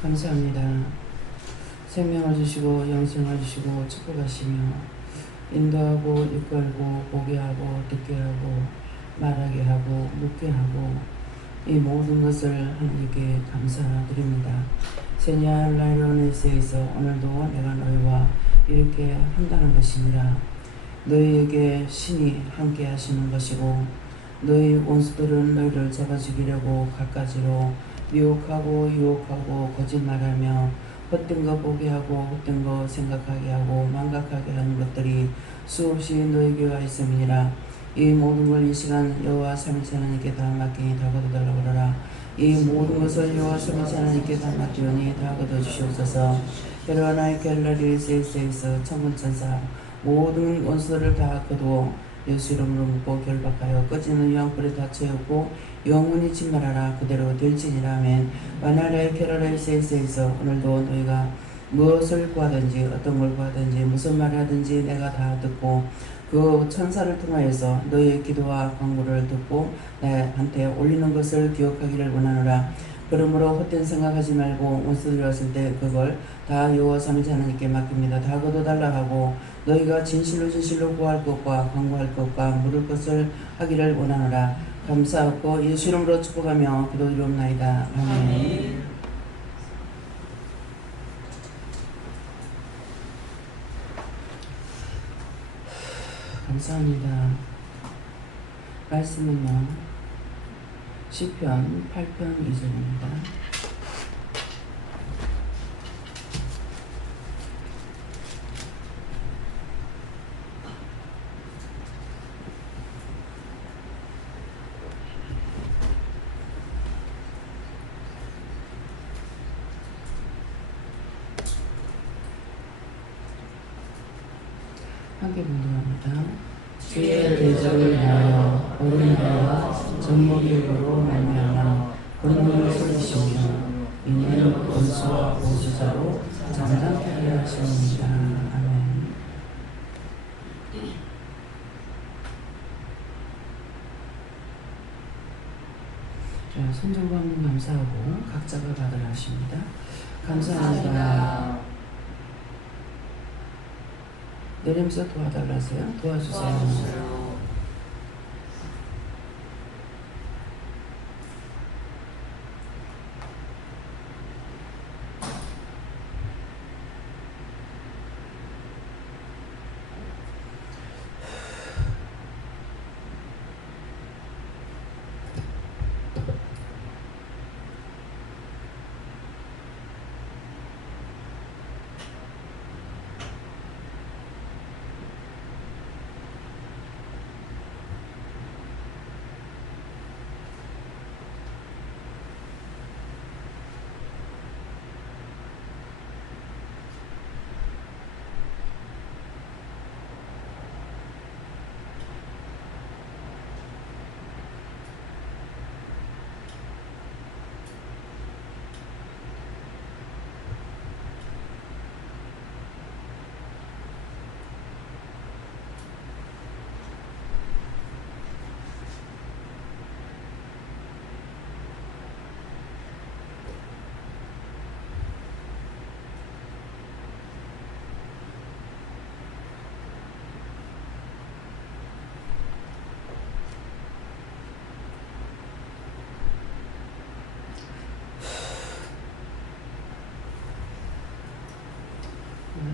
감사합니다. 생명을 주시고 영생을 주시고 축복하시며 인도하고 이끌고 보게 하고 듣게 하고 말하게 하고 묻게 하고 이 모든 것을 하나님께 감사드립니다. 세냐 라이로네스에서 오늘도 내가 너희와 이렇게 한다는 것이니라. 너희에게 신이 함께 하시는 것이고 너희 원수들은 너희를 잡아 죽이려고 갖가지로 미혹하고 유혹하고 거짓말하며 헛된 거 보게 하고 헛된 거 생각하게 하고 망각하게 하는 것들이 수없이 너희에게 와 있음이니라. 이 모든 걸 이 시간 여호와 삼위일체 하나님께 다 맡기니 다 거둬달라고 하라. 이 모든 것을 여호와 삼위일체 하나님께 다 맡기오니 다 거둬 주시옵소서. 헬라나이 갤러리스에서 천군천사 모든 원수들을 다 거두어 예수 이름으로 묶고 결박하여 꺼지는 유황불에 다 채우고 영원히 침말하라. 그대로 될지니라. 아멘. 와나라의 캐러라이스에서 오늘도 너희가 무엇을 구하든지 어떤 걸 구하든지 무슨 말을 하든지 내가 다 듣고 그 천사를 통하여서 너희의 기도와 간구를 듣고 나한테 올리는 것을 기억하기를 원하노라. 그러므로 헛된 생각하지 말고 원수들이 왔을 때 그걸 다 여호와 삼위일체 하나님께 맡깁니다. 다 거둬달라 하고 너희가 진실로 구할 것과 간구할 것과 물을 것을 하기를 원하노라. 감사하고 예수 이름으로 축복하며 기도드리옵나이다. 아멘. 감사합니다. 말씀은요 시편 8편 2절입니다. 함께 봉독합니다. 주의 대적을 위하여 어린아이와 젖먹이로 말미암아 권능을 쏟으시며 이는 원수와 보수자로 잠잠케 하려 하시옵니다. 아멘. 손정광님 감사하고 각자가 받으라 하십니다. 감사합니다. 내리면서 도와달라 하세요. 도와주세요.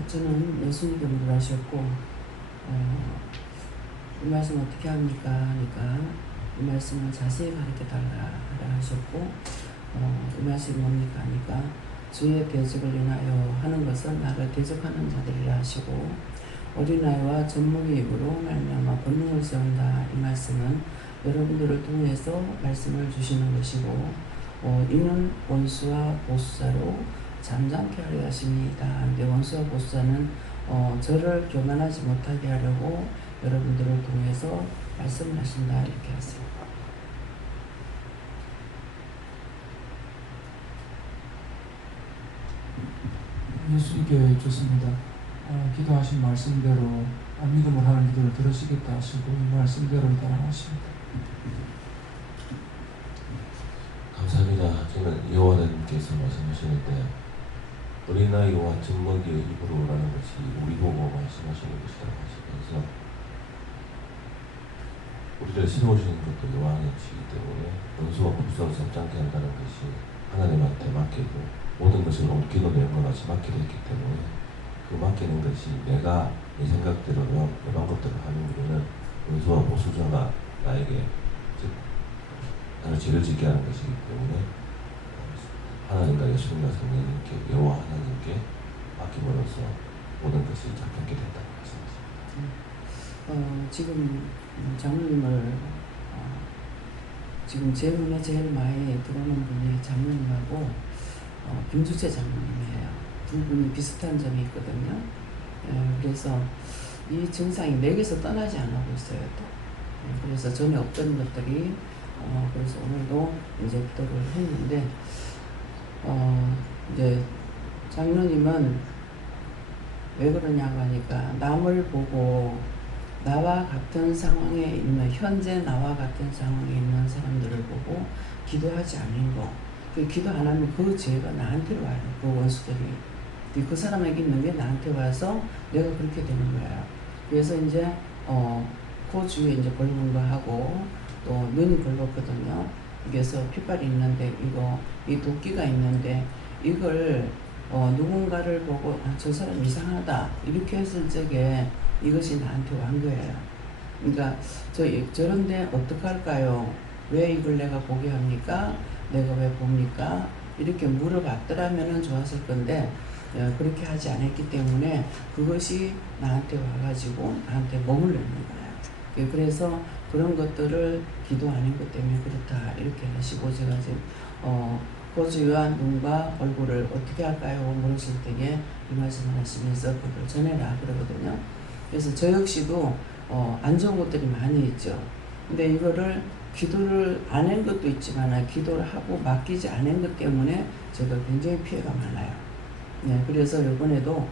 저는 예수님 경배를 하셨고 이 말씀 어떻게 합니까? 하니까 이 말씀을 자세히 가르쳐달라 하셨고 이 말씀이 뭡니까? 하니까 주의 대적을 인하여 하는 것은 나를 대적하는 자들이라 하시고 어린아이와 젖먹이 입으로 말미암아 권능을 세운다. 이 말씀은 여러분들을 통해서 말씀을 주시는 것이고 이는 원수와 보수자로 잠잠케 하려 하십니다. 근데 원수와 보수자는 저를 교만하지 못하게 하려고 여러분들을 통해서 말씀을 하신다. 이렇게 하세요. 예수님께 좋습니다. 기도하신 말씀대로 믿음을 하는 기도를 들으시겠다 하시고 이 말씀대로 따라하십니다. 감사합니다. 저는 여호와님께서 말씀하시는데 어린 아이와 젖먹이의 입으로라는 것이 우리 보고 말씀하시는 것이라고 하시면서 우리를 세우시는 것도 여호와의 뜻이기 때문에 원수와 복수를 섭장케 한다는 것이 하나님한테 맡기고 모든 것을 우리 기도 내용과 같이 맡기려 했기 때문에 그 맡기는 것이 내가 내 생각대로 내 방법대로 하는 것은 원수와 복수자가 나에게 나를 죄를 짓게 하는 것이기 때문에 하나님과 예수님과 성령님께 여호와 하나님께 맡김으로써 모든 것이 잡혔게 된다고 말씀하십니다. 지금 장로님을 지금 제 눈에 제일 많이 들어오는 분이 장로님하고 김주채 장로님이에요. 두 분이 비슷한 점이 있거든요. 그래서 이 증상이 내게서 떠나지 않고 있어요. 또. 그래서 전에 없던 것들이 그래서 오늘도 이제 기도를 했는데 이제 장로님은 왜 그러냐고 하니까 남을 보고 나와 같은 상황에 있는 현재 나와 같은 상황에 있는 사람들을 보고 기도하지 않는 거. 그 기도 안 하면 그 죄가 나한테 와요. 그 원수들이. 그 사람에게 있는 게 나한테 와서 내가 그렇게 되는 거예요. 그래서 이제 그 주위에 이제 벌금 거 하고 또 눈이 벌겋거든요. 그래서 핏발이 있는데 이 도끼가 있는데 이걸 누군가를 보고 저 사람 이상하다 이렇게 했을 적에 이것이 나한테 온 거예요. 그러니까 저런데 어떡할까요? 왜 이걸 내가 보게 합니까? 내가 왜 봅니까? 이렇게 물어봤더라면 좋았을 건데 그렇게 하지 않았기 때문에 그것이 나한테 와가지고 나한테 머물러 있는 거예요. 그래서 그런 것들을 기도하는 것 때문에 그렇다 이렇게 하시고 제가 지금 고주와 눈과 얼굴을 어떻게 할까요? 물으실 때에 이 말씀을 하시면서 그걸 전해라 그러거든요. 그래서 저 역시도 안 좋은 것들이 많이 있죠. 근데 이거를 기도를 안 한 것도 있지만 기도를 하고 맡기지 않은 것 때문에 제가 굉장히 피해가 많아요. 네, 그래서 이번에도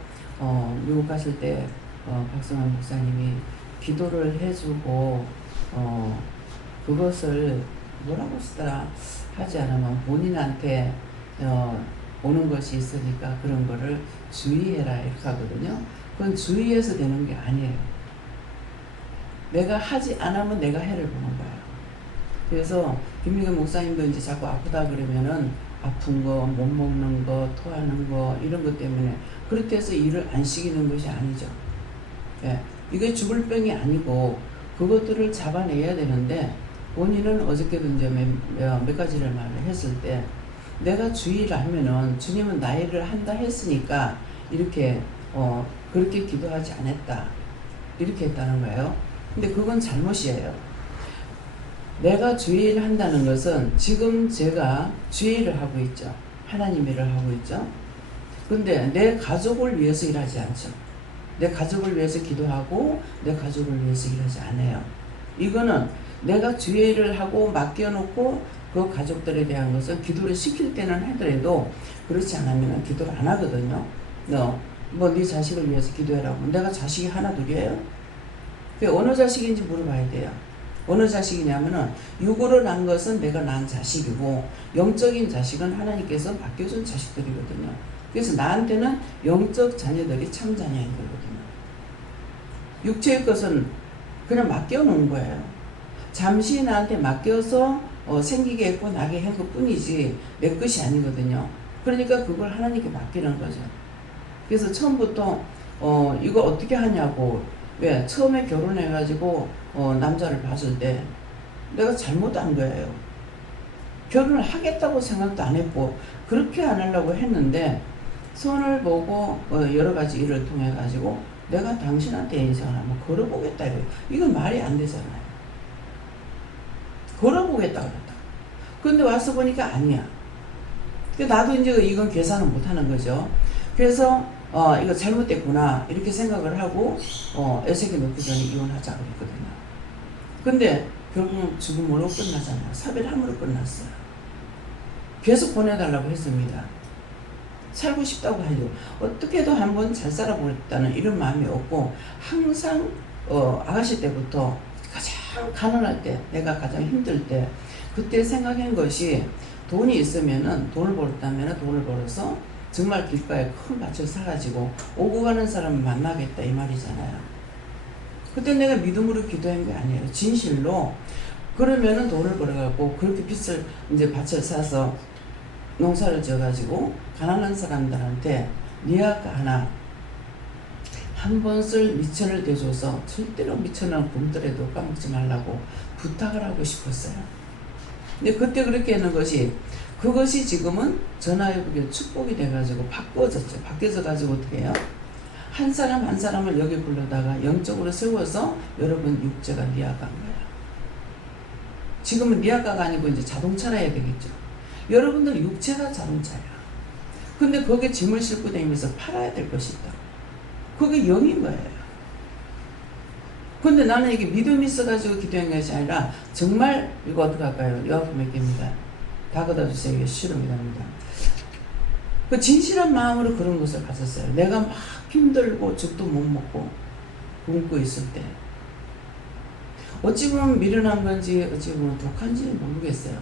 미국 갔을 때 박성환 목사님이 기도를 해주고 그것을 뭐라고 쓰더라 하지 않으면 본인한테 오는 것이 있으니까 그런 거를 주의해라 이렇게 하거든요. 그건 주의해서 되는 게 아니에요. 내가 하지 않으면 내가 해를 보는 거예요. 그래서 김민경 목사님도 이제 자꾸 아프다 그러면은 아픈 거, 못 먹는 거, 토하는 거 이런 것 때문에 그렇게 해서 일을 안 시키는 것이 아니죠. 예, 이게 죽을 병이 아니고 그것들을 잡아내야 되는데 본인은 어저께도 이제 몇 가지를 말을 했을 때 내가 주의를 하면은 주님은 나 일을 한다 했으니까 이렇게 그렇게 기도하지 않았다 이렇게 했다는 거예요. 근데 그건 잘못이에요. 내가 주의를 한다는 것은 지금 제가 주의를 하고 있죠. 하나님 일을 하고 있죠. 근데 내 가족을 위해서 일하지 않죠. 내 가족을 위해서 기도하고 내 가족을 위해서 일하지 않아요. 이거는 내가 주의를 하고 맡겨놓고 그 가족들에 대한 것은 기도를 시킬 때는 하더라도 그렇지 않으면 기도를 안 하거든요. 네 자식을 위해서 기도해라고. 내가 자식이 하나 둘이에요? 어느 자식인지 물어봐야 돼요. 어느 자식이냐면은 육으로 난 것은 내가 낳은 자식이고 영적인 자식은 하나님께서 맡겨준 자식들이거든요. 그래서 나한테는 영적 자녀들이 참 자녀인 거거든요. 육체의 것은 그냥 맡겨놓은 거예요. 잠시 나한테 맡겨서 생기게 했고 나게 한 것뿐이지 내 것이 아니거든요. 그러니까 그걸 하나님께 맡기는 거죠. 그래서 처음부터 이거 어떻게 하냐고 왜 처음에 결혼해가지고 남자를 봤을 때 내가 잘못한 거예요. 결혼을 하겠다고 생각도 안 했고 그렇게 안 하려고 했는데 선을 보고 여러 가지 일을 통해 가지고 내가 당신한테 인생을 한번 걸어보겠다 이래요. 이건 말이 안 되잖아요. 걸어보겠다 그랬다. 근데 와서 보니까 아니야. 나도 이제 이건 계산을 못 하는 거죠. 그래서 이거 잘못됐구나 이렇게 생각을 하고 애색이 놓기 전에 이혼하자 그랬거든요. 근데 결국은 죽음으로 끝나잖아요. 사별함으로 끝났어요. 계속 보내달라고 했습니다. 살고 싶다고 하죠. 어떻게든 한번 잘 살아보겠다는 이런 마음이 없고 항상 아가씨 때부터 가장 가난할 때 내가 가장 힘들 때 그때 생각한 것이 돈이 있으면은 돈을 벌었다면은 돈을 벌어서 정말 길가에 큰 밭을 사가지고 오고 가는 사람을 만나겠다 이 말이잖아요. 그때 내가 믿음으로 기도한 게 아니에요. 진실로. 그러면은 돈을 벌어갖고 그렇게 빚을 이제 밭을 사서 농사를 지어가지고 가난한 사람들한테 니아까 하나 한 번 쓸 미천을 대줘서 절대로 미천은 굶더라도 까먹지 말라고 부탁을 하고 싶었어요. 근데 그때 그렇게 하는 것이 그것이 지금은 전화위복의 축복이 돼가지고 바꿔졌죠. 바뀌어져가지고 어떻게 해요? 한 사람 한 사람을 여기 불러다가 영적으로 세워서 여러분 육체가 니아까인 거예요. 지금은 니아까가 아니고 이제 자동차라 해야 되겠죠. 여러분들 육체가 자동차야. 근데 거기에 짐을 싣고 다니면서 팔아야 될 것이 있다. 그게 영인 거예요. 근데 나는 이게 믿음이 있어가지고 기도한 것이 아니라 정말 이거 어떻게 할까요? 요한복음 몇 개입니다. 다 걷어주세요. 이게 실험이랍니다. 그 진실한 마음으로 그런 것을 가졌어요. 내가 막 힘들고 죽도 못 먹고 굶고 있을 때 어찌 보면 미련한 건지 어찌 보면 독한지 모르겠어요.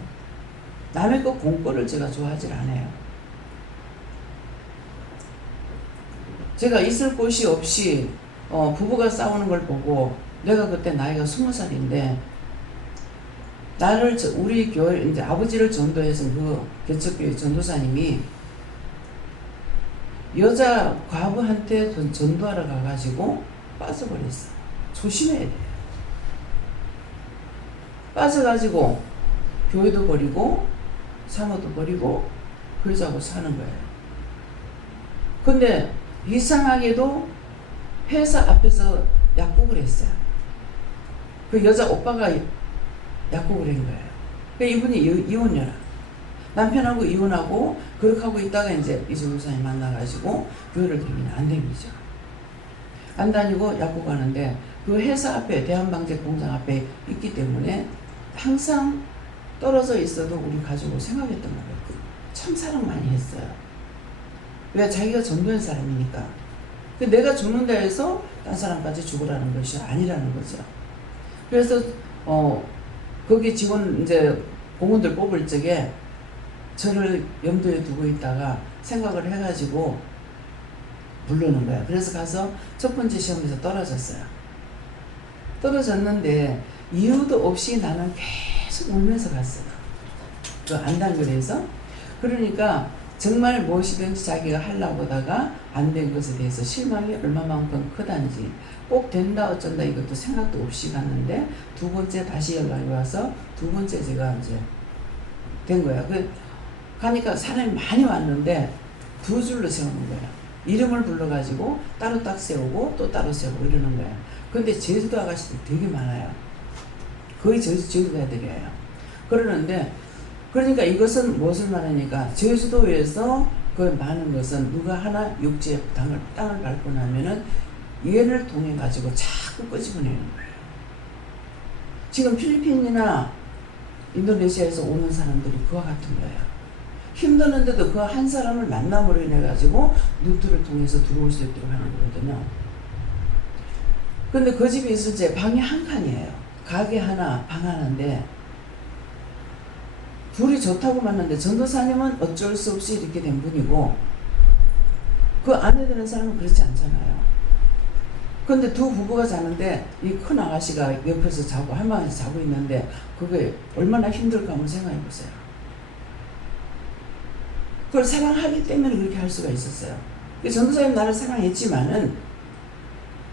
남의 그 공권을 제가 좋아하질 않아요. 제가 있을 곳이 없이 부부가 싸우는 걸 보고 내가 그때 나이가 20살인데 나를 우리 교회 이제 아버지를 전도해서 그 개척교회 전도사님이 여자 과부한테 전도하러 가가지고 빠져버렸어. 조심해야 돼. 빠져가지고 교회도 버리고 사모도 버리고 그 여자하고 사는 거예요. 근데 이상하게도 회사 앞에서 약국을 했어요. 그 여자 오빠가 약국을 한 거예요. 그 이분이 이혼녀라. 남편하고 이혼하고 그렇게 하고 있다가 이제 이 전도사님 만나가지고 교회를 다니면 안 다니죠. 안 다니고 약국 가는데 그 회사 앞에 대한방제공장 앞에 있기 때문에 항상 떨어져 있어도 우리 가족을 생각했던 거예요. 참 사랑 많이 했어요. 왜? 자기가 전도한 사람이니까. 내가 죽는다 해서 딴 사람까지 죽으라는 것이 아니라는 거죠. 그래서 거기 직원 이제 공원들 뽑을 적에 저를 염두에 두고 있다가 생각을 해가지고 부르는 거야. 그래서 가서 첫 번째 시험에서 떨어졌어요. 떨어졌는데 이유도 없이 나는 계속 울면서 갔어요. 그 안단결에서. 그러니까 정말 무엇이든지 자기가 하려고 하다가 안 된 것에 대해서 실망이 얼마만큼 크단지 꼭 된다 어쩐다 이것도 생각도 없이 갔는데 두 번째 다시 연락이 와서 두 번째 제가 이제 된 거야. 가니까 사람이 많이 왔는데 두 줄로 세우는 거야. 이름을 불러가지고 따로 딱 세우고 또 따로 세우고 이러는 거야. 근데 제주도 아가씨들 되게 많아요. 거의 제주도 애들이에요. 그러는데 그러니까 이것은 무엇을 말하니까 제주도에서 그 많은 것은 누가 하나 육지의 땅을 밟고 나면은 얘를 통해 가지고 자꾸 끄집어내는 거예요. 지금 필리핀이나 인도네시아에서 오는 사람들이 그와 같은 거예요. 힘드는데도 그 한 사람을 만남으로 인해 가지고 루트를 통해서 들어올 수 있도록 하는 거거든요. 근데 그 집에 있을 때 방이 한 칸이에요. 가게 하나, 방 하나인데 둘이 좋다고 만났는데 전도사님은 어쩔 수 없이 이렇게 된 분이고 그 안에 드는 사람은 그렇지 않잖아요. 근데 두 부부가 자는데 이 큰 아가씨가 옆에서 자고 할머니가 자고 있는데 그게 얼마나 힘들까 한번 생각해 보세요. 그걸 사랑하기 때문에 그렇게 할 수가 있었어요. 전도사님 나를 사랑했지만은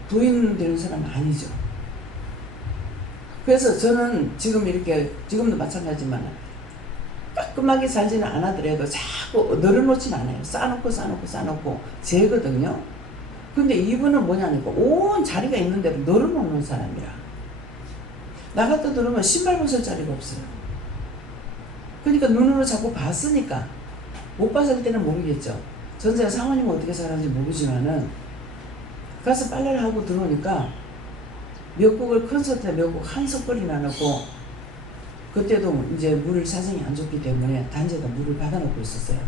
부인 되는 사람은 아니죠. 그래서 저는 지금 이렇게 지금도 마찬가지지만 깔끔하게 살지는 않아더라도 자꾸 널어놓진 않아요. 쌓아놓고 재거든요. 근데 이분은 뭐냐니까 온 자리가 있는 대로 널어놓는 사람이라. 나갔다 들어오면 신발 벗을 자리가 없어요. 그러니까 눈으로 자꾸 봤으니까 못 봤을 때는 모르겠죠. 전자의 사모님은 어떻게 살았는지 모르지만은 가서 빨래를 하고 들어오니까 미역국을 큰 솥에 미역국 한 솥거리나 넣고 그때도 이제 물을 사정이 안 좋기 때문에 단지에다 물을 받아놓고 있었어요.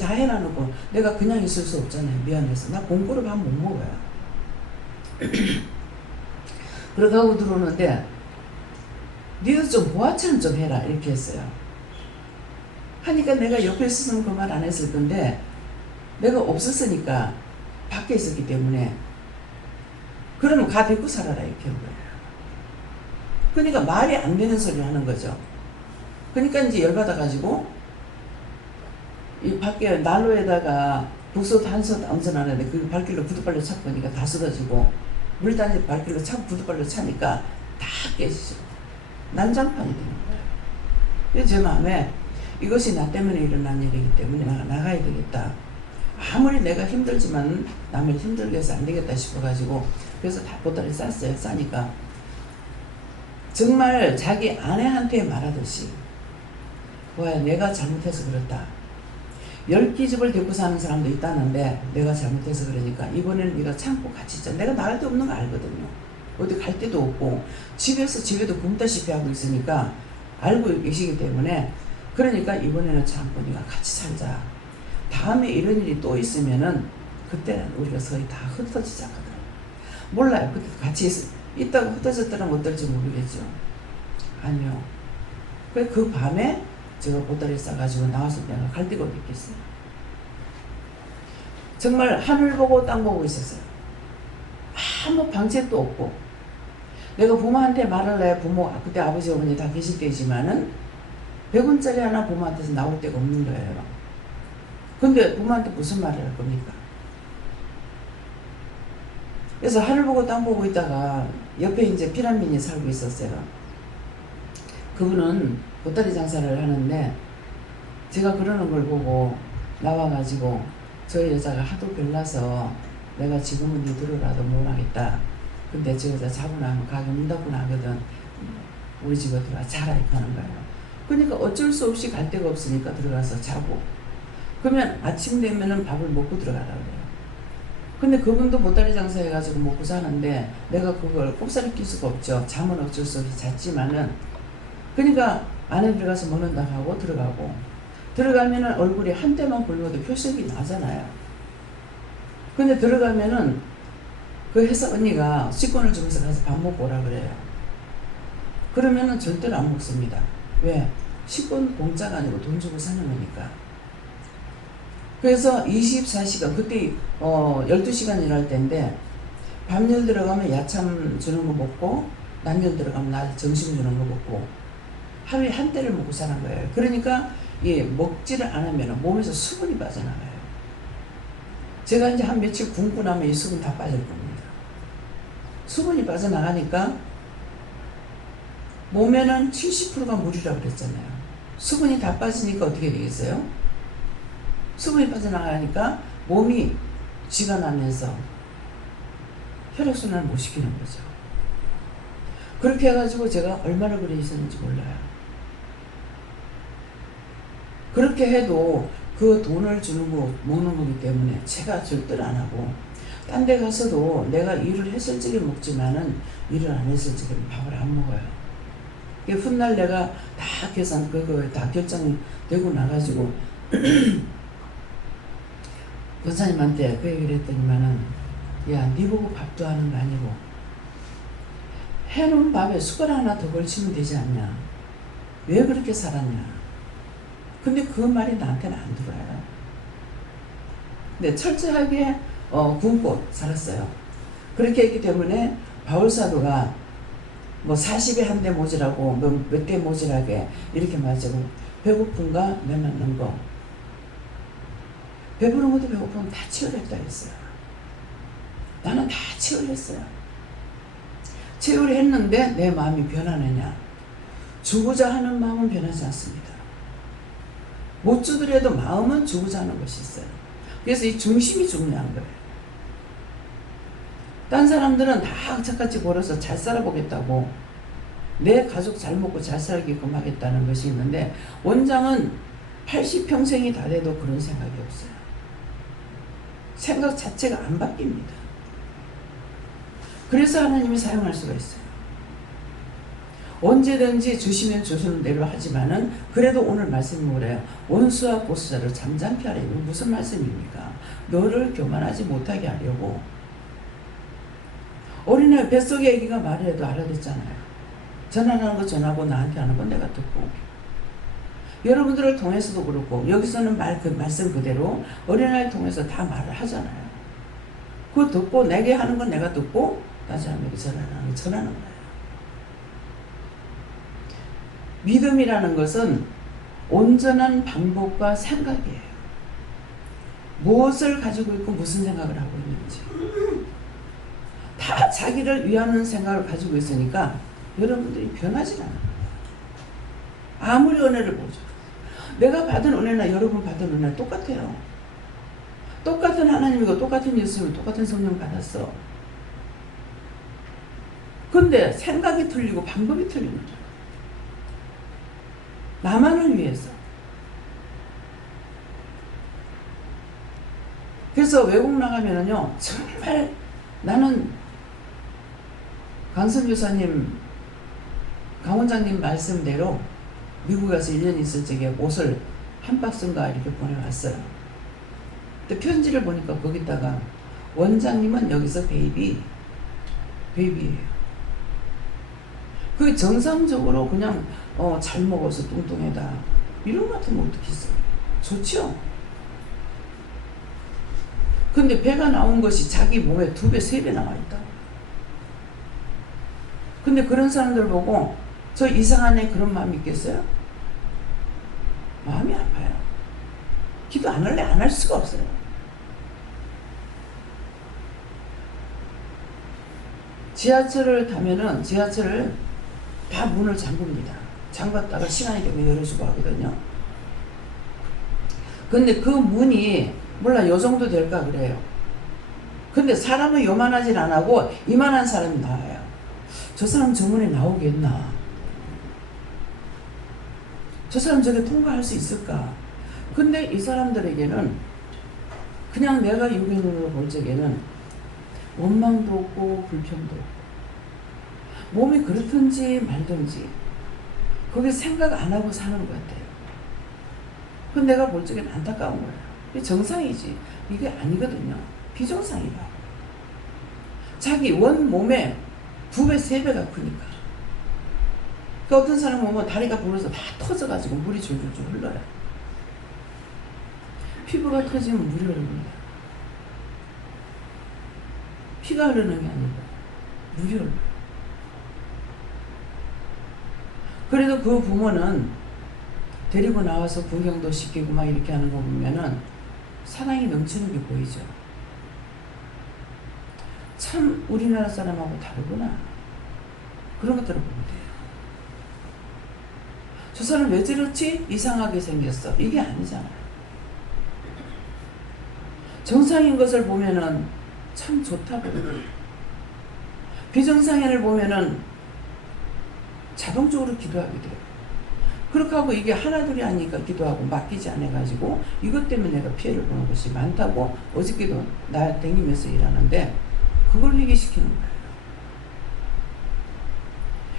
다 해놔놓고 내가 그냥 있을 수 없잖아요. 미안해서. 나 공부를 밥 못 먹어요. 그렇게 하고 들어오는데, 니도 좀 보아처럼 좀 해라. 이렇게 했어요. 그러니까 니도 좀 보아처럼 좀 해라. 이렇게 했어요. 하니까 내가 옆에 있었으면 그 말 안 했을 건데 내가 없었으니까 밖에 있었기 때문에 그러면 가 데리고 살아라 이렇게 한 거예요. 그러니까 말이 안 되는 소리를 하는 거죠. 그러니까 이제 열받아가지고 이 밖에 난로에다가 국소 한솥 얹어놨는데 그 발길로 부두발로 차고 보니까 다 쏟아지고 물단지 발길로 차고 부두발로 차니까 다 깨지죠. 난장판이 되는 거예요. 그래서 제 마음에 이것이 나 때문에 일어난 일이기 때문에 내가 나가야 되겠다. 아무리 내가 힘들지만 남을 힘들게 해서 안 되겠다 싶어가지고 그래서 다 보따리 쌌어요. 싸니까 정말 자기 아내한테 말하듯이 뭐야 내가 잘못해서 그렇다. 10기집을 데리고 사는 사람도 있다는데 내가 잘못해서 그러니까 이번에는 네가 참고 같이 있자. 내가 나갈 데 없는 거 알거든요. 어디 갈 데도 없고 집에도 굶다시피 하고 있으니까 알고 계시기 때문에 그러니까 이번에는 참고 네가 같이 살자. 다음에 이런 일이 또 있으면은 그때는 우리가 서로 다 흩어지자거든. 몰라요. 그때 같이 있다가 흩어졌더라면 어떨지 모르겠죠. 아니요. 그 밤에 제가 보따리 싸가지고 나와서 내가 갈 데가 어디 있겠어요. 정말 하늘 보고 땅 보고 있었어요. 아무 방책도 없고 내가 부모한테 말을 해. 부모 그때 아버지 어머니 다 계실 때지만은 100원짜리 하나 부모한테서 나올 데가 없는 거예요. 근데 부모한테 무슨 말을 할 겁니까? 그래서 하늘 보고 땅 보고 있다가 옆에 이제 피란민이 살고 있었어요. 그분은 보따리 장사를 하는데 제가 그러는 걸 보고 나와가지고 저 여자가 하도 별나서 내가 지금은 니 들어라도 못 하겠다. 근데 저 여자 자고 나면 가게 문 닫고 나거든. 우리 집에 들어와 자라 이렇게 하는 거예요. 그러니까 어쩔 수 없이 갈 데가 없으니까 들어가서 자고 그러면 아침 되면은 밥을 먹고 들어가라 그래요. 근데 그분도 보따리 장사해가지고 먹고 사는데 내가 그걸 꼽사리 낄 수가 없죠. 잠은 어쩔 수 없이 잤지만은 그러니까 안에 들어가서 먹는다 하고 들어가면은 얼굴이 한 대만 굴려도 표색이 나잖아요. 근데 들어가면은 그 회사 언니가 식권을 주면서 가서 밥 먹고 오라 그래요. 그러면은 절대로 안 먹습니다. 왜? 식권 공짜가 아니고 돈 주고 사는 거니까. 그래서 24시간 그때 12시간 일할 때인데 밤일 들어가면 야참 주는 거 먹고 낮일 들어가면 낮에 점심 주는 거 먹고 하루에 한 대를 먹고 사는 거예요. 그러니까 먹지를 않으면 몸에서 수분이 빠져나가요. 제가 이제 한 며칠 굶고 나면 이 수분 다 빠질 겁니다. 수분이 빠져나가니까 몸에는 70%가 물이라고 그랬잖아요. 수분이 다 빠지니까 어떻게 되겠어요? 수분이 빠져나가니까 몸이 쥐가 나면서 혈액순환을 못 시키는 거죠. 그렇게 해가지고 제가 얼마나 그래 있었는지 몰라요. 그렇게 해도 그 돈을 주는 거 먹는 거기 때문에 제가 절대로 안 하고 딴 데 가서도 내가 일을 했을 적에 먹지만은 일을 안 했을 적에 밥을 안 먹어요. 훗날 내가 다 계산 그거 다 결정이 되고 나가지고 권사님한테 그 얘기를 했더니만은 야, 네 보고 밥도 하는 거 아니고 해놓은 밥에 숟가락 하나 더 걸치면 되지 않냐. 왜 그렇게 살았냐. 근데 그 말이 나한테는 안 들어요. 근데 철저하게 굶고 살았어요. 그렇게 했기 때문에 바울사도가 뭐 40에 한 대 모자라고 몇 대 모자라게 이렇게 말하자고 배고픔과 메맞는 거 배부른 것도 배고프면 다 치유했다 했어요. 나는 다 치유했어요. 치유를 했는데 내 마음이 변하느냐. 주고자 하는 마음은 변하지 않습니다. 못 주더라도 마음은 주고자 하는 것이 있어요. 그래서 이 중심이 중요한 거예요. 딴 사람들은 다 악착같이 벌어서 잘 살아보겠다고 내 가족 잘 먹고 잘 살게끔 하겠다는 것이 있는데 원장은 80평생이 다 돼도 그런 생각이 없어요. 생각 자체가 안 바뀝니다. 그래서 하나님이 사용할 수가 있어요. 언제든지 주시면 주시는 대로 하지만은 그래도 오늘 말씀이 뭐래요? 원수와 보수자를 잠잠케 하려. 이건 무슨 말씀입니까? 너를 교만하지 못하게 하려고. 어린애 뱃속의 애기가 말해도 알아듣잖아요. 전화하는 거 전하고 나한테 하는 건 내가 듣고. 여러분들을 통해서도 그렇고 여기서는 말씀 그대로 어린아이를 통해서 다 말을 하잖아요. 그거 듣고 내게 하는 건 내가 듣고 다른 사람에게 전하는 거예요. 믿음이라는 것은 온전한 방법과 생각이에요. 무엇을 가지고 있고 무슨 생각을 하고 있는지 다 자기를 위하는 생각을 가지고 있으니까 여러분들이 변하지 않아요. 아무리 은혜를 보죠. 내가 받은 은혜나 여러분 받은 은혜 똑같아요. 똑같은 하나님이고 똑같은 예수님이 똑같은 성령 받았어. 근데 생각이 틀리고 방법이 틀린 거죠. 나만을 위해서. 그래서 외국 나가면은요, 정말 나는 강선 교사님, 강 원장님 말씀대로 미국에 가서 1년 있을 적에 옷을 한 박스인가 이렇게 보내왔어요. 근데 편지를 보니까 거기다가 원장님은 여기서 베이비예요. 그게 정상적으로 그냥 잘 먹어서 뚱뚱해다 이런 것 같으면 어떻겠어요? 좋죠? 근데 배가 나온 것이 자기 몸에 2배, 3배 나와 있다. 근데 그런 사람들 보고 저 이상한 애 그런 마음이 있겠어요? 마음이 아파요. 기도 안 할래? 안 할 수가 없어요. 지하철을 타면은 지하철을 다 문을 잠굽니다. 잠갔다가 시간이 되면 열어주고 하거든요. 근데 그 문이 몰라 요 정도 될까 그래요. 근데 사람은 요만하진 안 하고 이만한 사람이 나와요. 저 사람 저 문에 나오겠나? 저 사람 저게 통과할 수 있을까? 근데 이 사람들에게는 그냥 내가 육인으로 볼 적에는 원망도 없고 불평도 없고 몸이 그렇든지 말든지 거기 생각 안 하고 사는 것 같아요. 근데 내가 볼 적에는 안타까운 거예요. 이게 정상이지. 이게 아니거든요. 비정상이다. 자기 원 몸에 2배, 3배가 크니까. 그 어떤 사람 보면 다리가 부러서 다 터져가지고 물이 줄줄줄 흘러요. 피부가 터지면 물이 흐릅니다. 피가 흐르는 게 아니고 물이 흘러요. 그래도 그 부모는 데리고 나와서 구경도 시키고 막 이렇게 하는 거 보면은 사랑이 넘치는 게 보이죠. 참 우리나라 사람하고 다르구나. 그런 것들을 보면 돼요. 저 사람 왜 저렇지? 이상하게 생겼어. 이게 아니잖아요. 정상인 것을 보면은 참 좋다고. 비정상인을 보면은 자동적으로 기도하게 돼요. 그렇게 하고 이게 하나둘이 아니니까 기도하고 맡기지 않아가지고 이것 때문에 내가 피해를 보는 것이 많다고 어저께도 나 댕기면서 일하는데 그걸 회개시키는 거예요.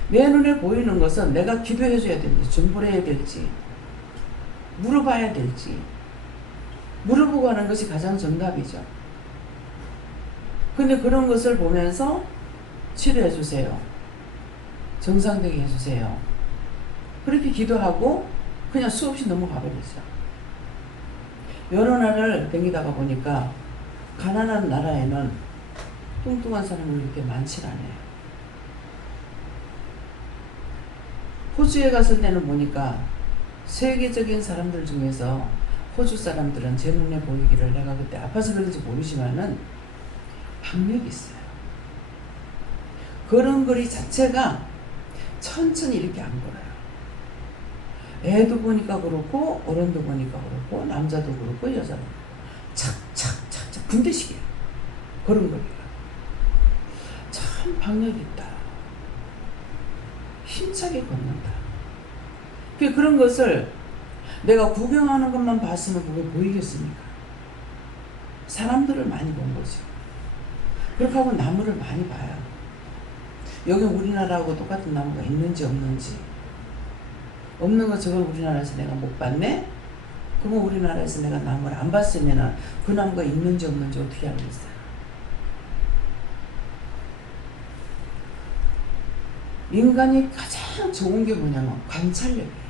내 눈에 보이는 것은 내가 기도해줘야 될지 전부해야 될지 물어봐야 될지 물어보고 하는 것이 가장 정답이죠. 근데 그런 것을 보면서 치료해주세요. 정상되게 해주세요. 그렇게 기도하고 그냥 수없이 넘어가 버리죠. 여러 나라를 다니다가 보니까 가난한 나라에는 뚱뚱한 사람이 이렇게 많지 않아요. 호주에 갔을 때는 보니까 세계적인 사람들 중에서 호주 사람들은 제 눈에 보이기를 내가 그때 아파서 그런지 모르지만은 박력이 있어요. 걸음걸이 자체가 천천히 이렇게 안 걸어요. 애도 보니까 그렇고 어른도 보니까 그렇고 남자도 그렇고 여자도 그렇고 착착착착 군대식이에요. 걸음걸이가 참 박력이 있다. 힘차게 걷는다. 그런 것을 내가 구경하는 것만 봤으면 그게 보이겠습니까? 사람들을 많이 본 거죠. 그렇게 하고 나무를 많이 봐요. 여기 우리나라하고 똑같은 나무가 있는지 없는지. 없는 거 저걸 우리나라에서 내가 못 봤네? 그러면 우리나라에서 내가 나무를 안 봤으면 그 나무가 있는지 없는지 어떻게 알겠어요? 인간이 가장 좋은 게 뭐냐면 관찰력이에요.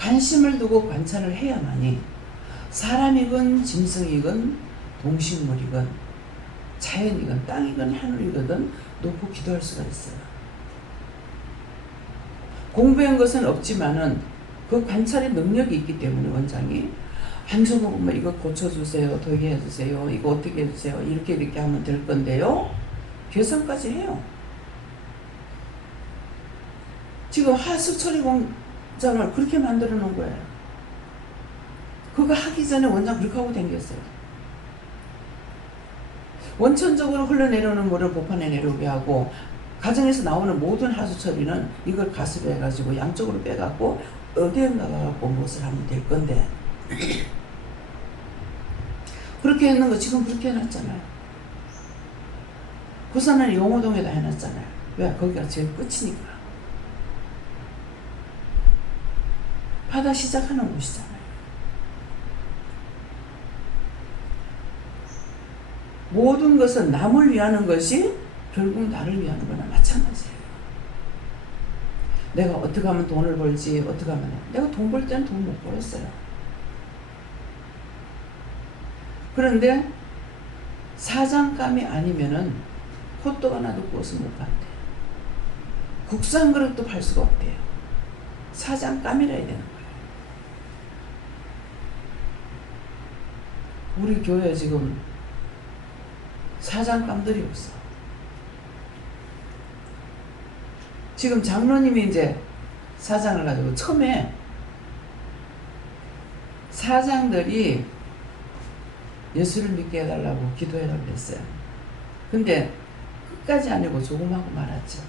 관심을 두고 관찰을 해야만이 사람이건 짐승이건 동식물이건 자연이건 땅이건 하늘이건 놓고 기도할 수가 있어요. 공부한 것은 없지만은 그 관찰의 능력이 있기 때문에 원장이 항상 보면 이거 고쳐주세요, 더게 해주세요, 이거 어떻게 해주세요, 이렇게 하면 될 건데요. 계산까지 해요. 지금 하수 처리 공장을 그렇게 만들어 놓은 거예요. 그거 하기 전에 원장 그렇게 하고 다녔어요. 원천적으로 흘러내려오는 물을 복판에 내려오게 하고 가정에서 나오는 모든 하수 처리는 이걸 가습해 가지고 양쪽으로 빼갖고 어디에 나가갖고 무엇을 하면 될 건데 그렇게 했는 거 지금 그렇게 해놨잖아요. 부산은 용호동에다 해놨잖아요. 왜? 거기가 제일 끝이니까. 바다 시작하는 곳이잖아요. 모든 것은 남을 위하는 것이 결국 나를 위하는 거나 마찬가지예요. 내가 어떻게 하면 돈을 벌지, 어떻게 하면 내가 돈 벌 때는 돈 못 벌었어요. 그런데 사장감이 아니면은 호떡 하나도 구워서 못 판대. 국산 그릇도 팔 수가 없대요. 사장감이라 해야 되는 거예요. 우리 교회 지금 사장감들이 없어. 지금 장로님이 이제 사장을 가지고 처음에 사장들이 예수를 믿게 해달라고 기도해라고 그랬어요. 근데 끝까지 아니고 조금 하고 말았죠.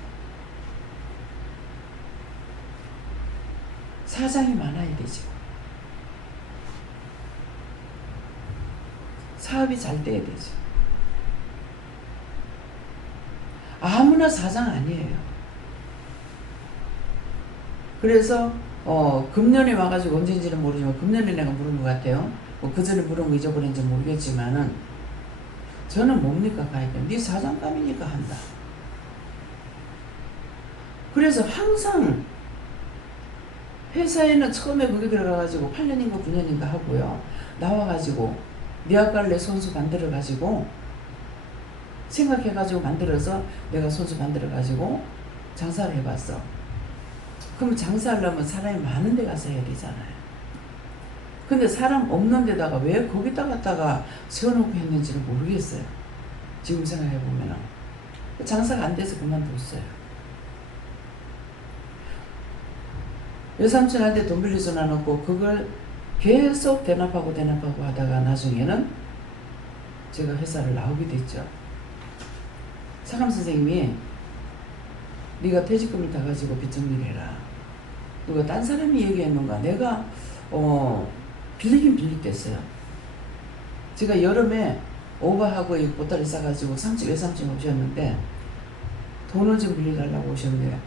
사장이 많아야 되죠. 사업이 잘 돼야 되죠. 아무나 사장 아니에요. 그래서 금년에 와가지고 언제인지는 모르지만 금년에 내가 물은 것 같아요. 뭐 그 전에 물은 거 잊어버린지 모르겠지만은 저는 뭡니까 가니까 네 사장감이니까 한다. 그래서 항상 회사에는 처음에 거기 들어가가지고 8년인가 9년인가 하고요. 나와가지고 니아갈래 손수 만들어가지고 생각해가지고 만들어서 내가 손수 만들어가지고 장사를 해봤어. 그럼 장사하려면 사람이 많은 데 가서 해야 되잖아요. 근데 사람 없는 데다가 왜 거기다 갖다가 세워놓고 했는지는 모르겠어요. 지금 생각해보면 장사가 안 돼서 그만뒀어요. 외삼촌한테 돈 빌려서 놔놓고 그걸 계속 대납하고 하다가 나중에는 제가 회사를 나오게 됐죠. 사감 선생님이 네가 퇴직금을 다 가지고 빚 정리를 해라. 누가 딴 사람이 얘기했는가? 내가 빌리긴 빌렸댔어요. 제가 여름에 오바하고 이 보따리 싸가지고 외삼촌 오셨는데 돈을 좀 빌려달라고 오셨는데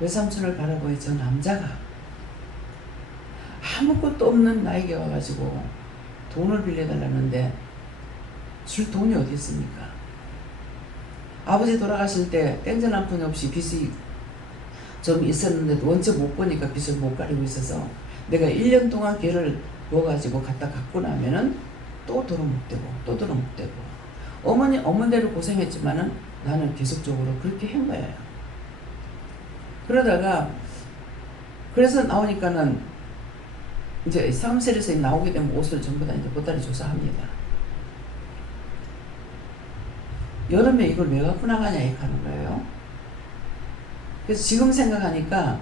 외삼촌을 바라보니 저 남자가 아무것도 없는 나에게 와가지고 돈을 빌려달라는데 줄 돈이 어디 있습니까? 아버지 돌아가실 때 땡전 한 푼 없이 빚이 좀 있었는데도 원체 못 보니까 빚을 못 가리고 있어서 내가 1년 동안 걔를 부어가지고 갖다 갖고 나면은 또 돌아 못 되고 또 돌아 못 되고 어머니대로 고생했지만은 나는 계속적으로 그렇게 한 거예요. 그러다가 그래서 나오니까는 이제 사무실에서 나오게 되면 옷을 전부 다 이제 보따리 조사합니다. 여름에 이걸 왜 갖고 나가냐 이렇게 하는 거예요. 그래서 지금 생각하니까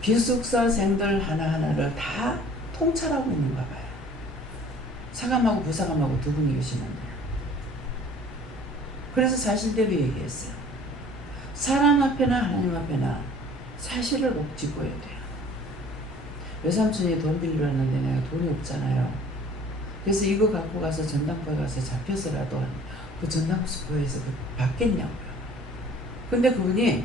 기숙사생들 하나하나를 다 통찰하고 있는가 봐요. 사감하고 부사감하고 두 분이 계시는데. 그래서 사실 대비 얘기했어요. 사람 앞에나 하나님 앞에나 사실을 꼭 짚어야 돼요. 외삼촌이 돈 빌리러 왔는데 내가 돈이 없잖아요. 그래서 이거 갖고 가서 전당포에 가서 잡혀서라도 그 전당포에서 받겠냐고요. 근데 그분이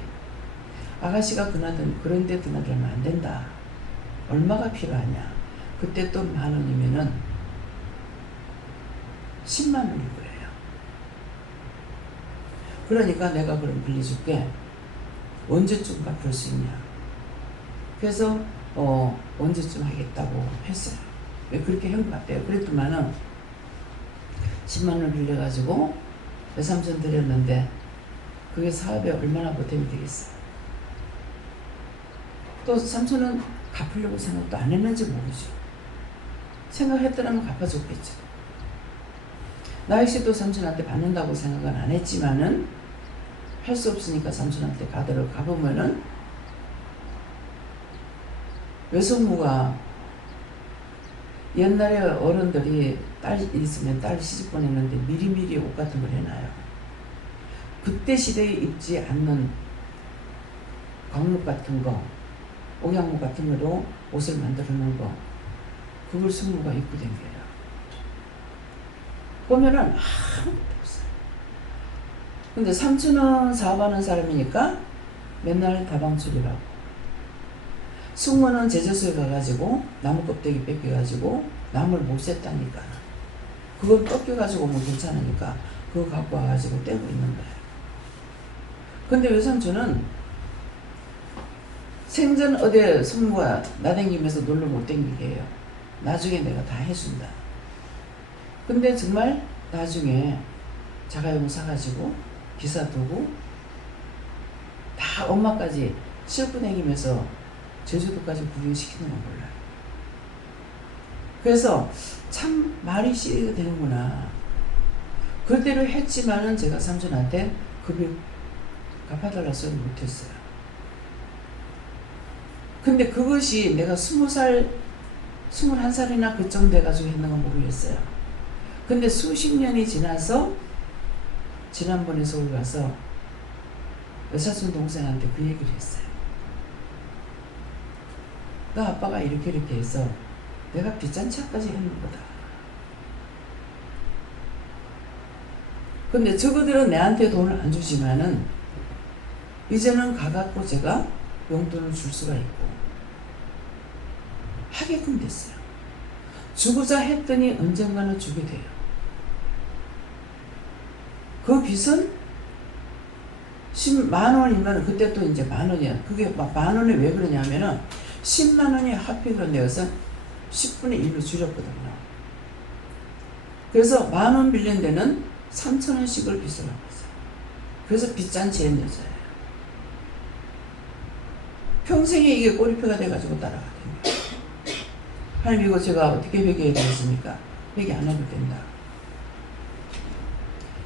아가씨가 그런데 드나들면 안 된다. 얼마가 필요하냐. 그때 또 10,000원이면은 10만 원일 거예요. 그러니까 내가 그럼 빌려줄게. 언제쯤 갚을 수 있냐. 그래서 언제쯤 하겠다고 했어요. 왜 그렇게 한 것 같아요. 그랬더만은 10만 원을 빌려가지고 외삼촌 드렸는데 그게 사업에 얼마나 보탬이 되겠어요. 또 삼촌은 갚으려고 생각도 안 했는지 모르죠. 생각했더라면 갚아줬겠죠. 나 역시도 삼촌한테 받는다고 생각은 안 했지만은 할 수 없으니까 삼촌한테 가보면은 외숙모가 옛날에 어른들이 딸 있으면 딸 시집 보내는데 미리미리 옷 같은 걸 해놔요. 그때 시대에 입지 않는 광목 같은 거, 옥양목 같은 거로 옷을 만들어 놓은 거, 그걸 숙모가 입고 댕겨요. 보면은 아무것도 없어요. 근데 삼촌은 사업하는 사람이니까 맨날 다방출이라고. 숙모는 제주소에 가가지고 나무 껍데기 뺏겨가지고 나무를 못 셌다니까. 그걸 꺾여가지고 뭐 괜찮으니까 그거 갖고 와가지고 떼고 있는 거예요. 근데 외삼촌은 생전 어디 숙모가 나댕기면서 놀러 못 댕기게 해요. 나중에 내가 다 해준다. 근데 정말 나중에 자가용 사가지고 기사 두고 다 엄마까지 싣고 다니면서 제주도까지 구경시키는 건 몰라요. 그래서 참 말이 씨가 되는구나. 그대로 했지만은 제가 삼촌한테 급여 갚아달라 소리 못했어요. 근데 그것이 내가 20살, 21살이나 그쯤 돼가지고 했는 건 모르겠어요. 근데 수십 년이 지나서 지난번에 서울 가서 외사촌 동생한테 그 얘기를 했어요. 나 아빠가 이렇게 해서 내가 빚잔치까지 했는 거다. 근데 저거들은 내한테 돈을 안 주지만은 이제는 가갖고 제가 용돈을 줄 수가 있고 하게끔 됐어요. 주고자 했더니 언젠가는 주게 돼요. 그 빚은 10만 원이면 그때 또 이제 만 원이야. 그게 막 만 원이 왜 그러냐면은 10만 원이 하필 내어서 10분의 1로 줄였거든요. 그래서 만 원 빌린 데는 3천 원씩을 빚을 하고 있어요. 그래서 빚잔치 한 여자예요. 평생에 이게 꼬리표가 돼가지고 따라가거든요. 하나님 이거 제가 어떻게 회개해야 되겠습니까? 회개 안 해도 된다.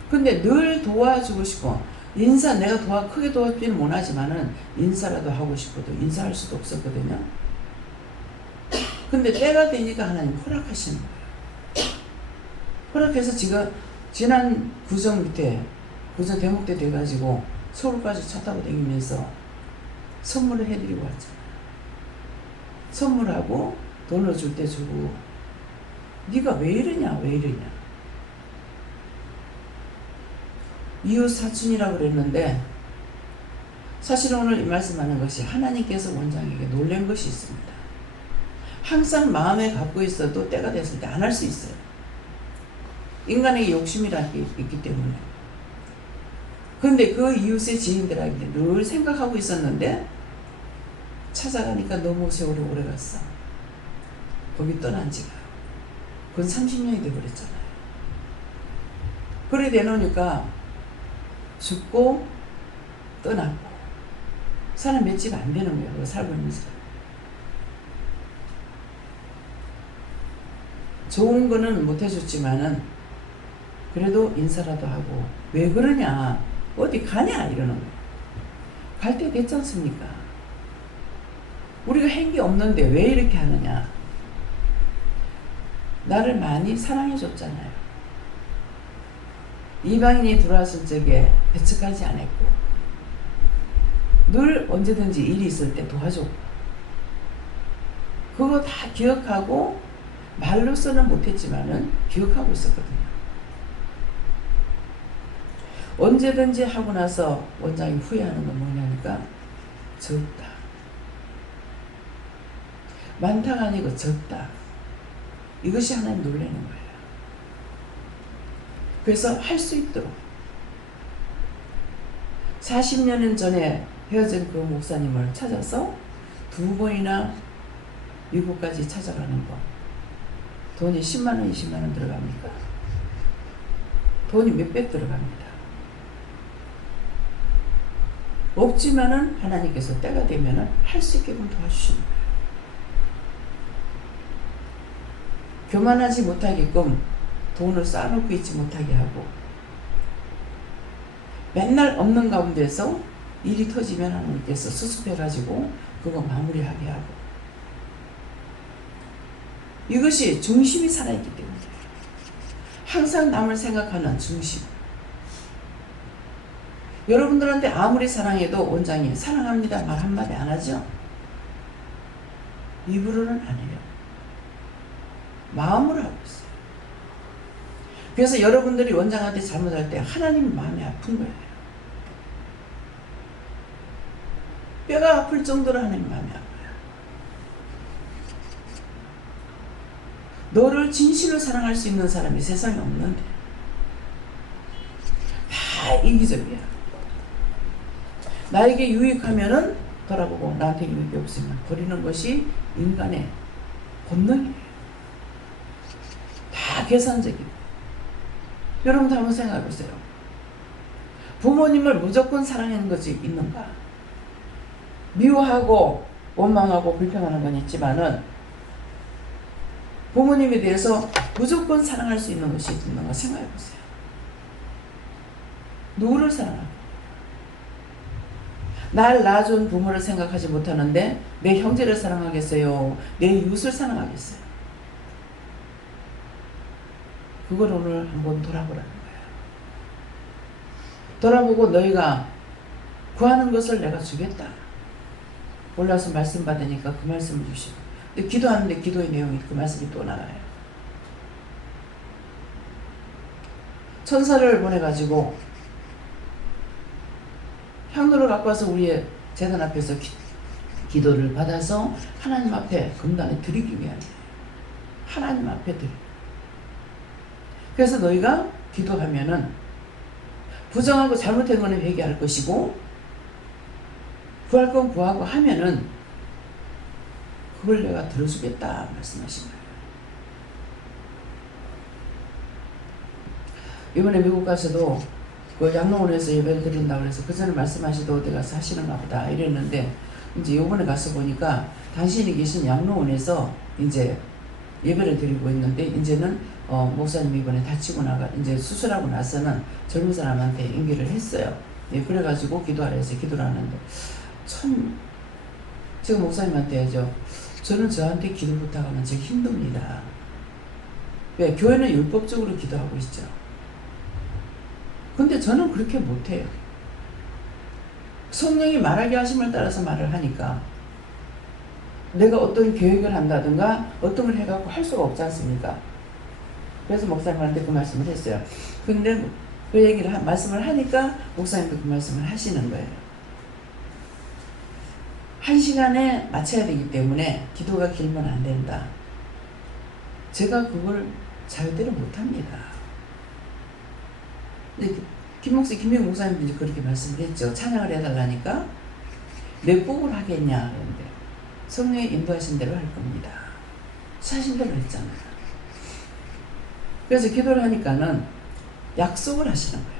근데 늘 도와주고 싶고 내가 크게 도와주지는 못하지만은 인사라도 하고 싶어도 인사할 수도 없었거든요. 근데 때가 되니까 하나님 허락하시는 거예요. 허락해서 지금 지난 구정 대목대 돼가지고 서울까지 차 타고 다니면서 선물을 해드리고 왔잖아요. 선물하고 돈을 줄 때 주고 네가 왜 이러냐. 이웃 사촌이라고 그랬는데 사실은 오늘 이 말씀하는 것이 하나님께서 원장에게 놀란 것이 있습니다. 항상 마음에 갖고 있어도 때가 됐을 때 안 할 수 있어요. 인간에게 욕심이라는 게 있기 때문에. 그런데 그 이웃의 지인들에게 늘 생각하고 있었는데 찾아가니까 너무 세월이 오래 갔어. 거기 떠난 지가. 그건 30년이 돼버렸잖아요. 그래 되놓으니까 죽고 떠났고 사람 몇 안 되는 거예요. 그거 살고 있는 사람. 좋은 거는 못 해줬지만은 그래도 인사라도 하고 왜 그러냐 어디 가냐 이러는 거예요. 갈 때 됐지 않습니까? 우리가 한 게 없는데 왜 이렇게 하느냐. 나를 많이 사랑해 줬잖아요. 이방인이 들어왔을 적에 배척하지 않았고 늘 언제든지 일이 있을 때 도와줬고 그거 다 기억하고 말로서는 못했지만은 기억하고 있었거든요. 언제든지 하고 나서 원장이 후회하는 건 뭐냐니까 적다. 많다가 아니고 적다. 이것이 하나님 놀라는 거예요. 그래서 할 수 있도록 40년 전에 헤어진 그 목사님을 찾아서 2번이나 미국까지 찾아가는 거. 돈이 10만 원, 20만 원 들어갑니까? 돈이 몇백 들어갑니다. 없지만은 하나님께서 때가 되면은 할 수 있게끔 도와주시는 거예요. 교만하지 못하게끔 돈을 쌓아놓고 있지 못하게 하고, 맨날 없는 가운데서 일이 터지면 하나님께서 수습해가지고 그거 마무리하게 하고, 이것이 중심이 살아있기 때문에 항상 남을 생각하는 중심. 여러분들한테 아무리 사랑해도 원장이 사랑합니다 말 한마디 안 하죠? 입으로는 안 해요. 마음으로 하고 있어요. 그래서 여러분들이 원장한테 잘못할 때 하나님 마음이 아픈 거예요. 뼈가 아플 정도로 하나님 마음이 아파요. 너를 진실로 사랑할 수 있는 사람이 세상에 없는데 다 이기적이야. 나에게 유익하면은 돌아보고 나한테 유익이 없으면 버리는 것이 인간의 본능이에요. 다 계산적이고. 여러분도 한번 생각해 보세요. 부모님을 무조건 사랑하는 것이 있는가? 미워하고 원망하고 불평하는 건 있지만은 부모님에 대해서 무조건 사랑할 수 있는 것이 있는가 생각해 보세요. 누구를 사랑할까? 날 낳아준 부모를 생각하지 못하는데 내 형제를 사랑하겠어요? 내 이웃을 사랑하겠어요? 그걸 오늘 한번 돌아보라는 거예요. 돌아보고 너희가 구하는 것을 내가 주겠다. 올라와서 말씀 받으니까 그 말씀을 주시고, 근데 기도하는데 기도의 내용이 그 말씀이 또 나와요. 천사를 보내가지고 향로를 갖고 와서 우리의 제단 앞에서 기도를 받아서 하나님 앞에 금단에 드리기 위한, 하나님 앞에 드리기. 그래서 너희가 기도하면은 부정하고 잘못된 거는 회개할 것이고 구할 건 구하고 하면은 그걸 내가 들어주겠다 말씀하신 거예요. 이번에 미국 가서도 그 양로원에서 예배를 드린다고 해서 그 전에 말씀하시도 어디 가서 하시는가 보다 이랬는데, 이제 요번에 가서 보니까 당신이 계신 양로원에서 이제 예배를 드리고 있는데, 이제는 목사님이 이번에 다치고 나가 이제 수술하고 나서는 젊은 사람한테 인계를 했어요. 예, 그래가지고 기도하라 해서 기도를 하는데, 참 제가 목사님한테 저는 저한테 기도 부탁하면 제가 힘듭니다. 왜? 교회는 율법적으로 기도하고 있죠. 근데 저는 그렇게 못해요. 성령이 말하게 하심을 따라서 말을 하니까 내가 어떤 계획을 한다든가 어떤 걸 해갖고 할 수가 없지 않습니까? 그래서 목사님한테 그 말씀을 했어요. 근데 그 얘기를 말씀을 하니까 목사님도 그 말씀을 하시는 거예요. 1시간에 마쳐야 되기 때문에 기도가 길면 안 된다. 제가 그걸 절대로 못합니다. 김명 목사님도 이제 그렇게 말씀을 했죠. 찬양을 해달라니까 몇 곡을 하겠냐 그랬는데 성령이 인도하신 대로 할 겁니다. 사신 대로 했잖아요. 그래서 기도를 하니까는 약속을 하시는 거예요.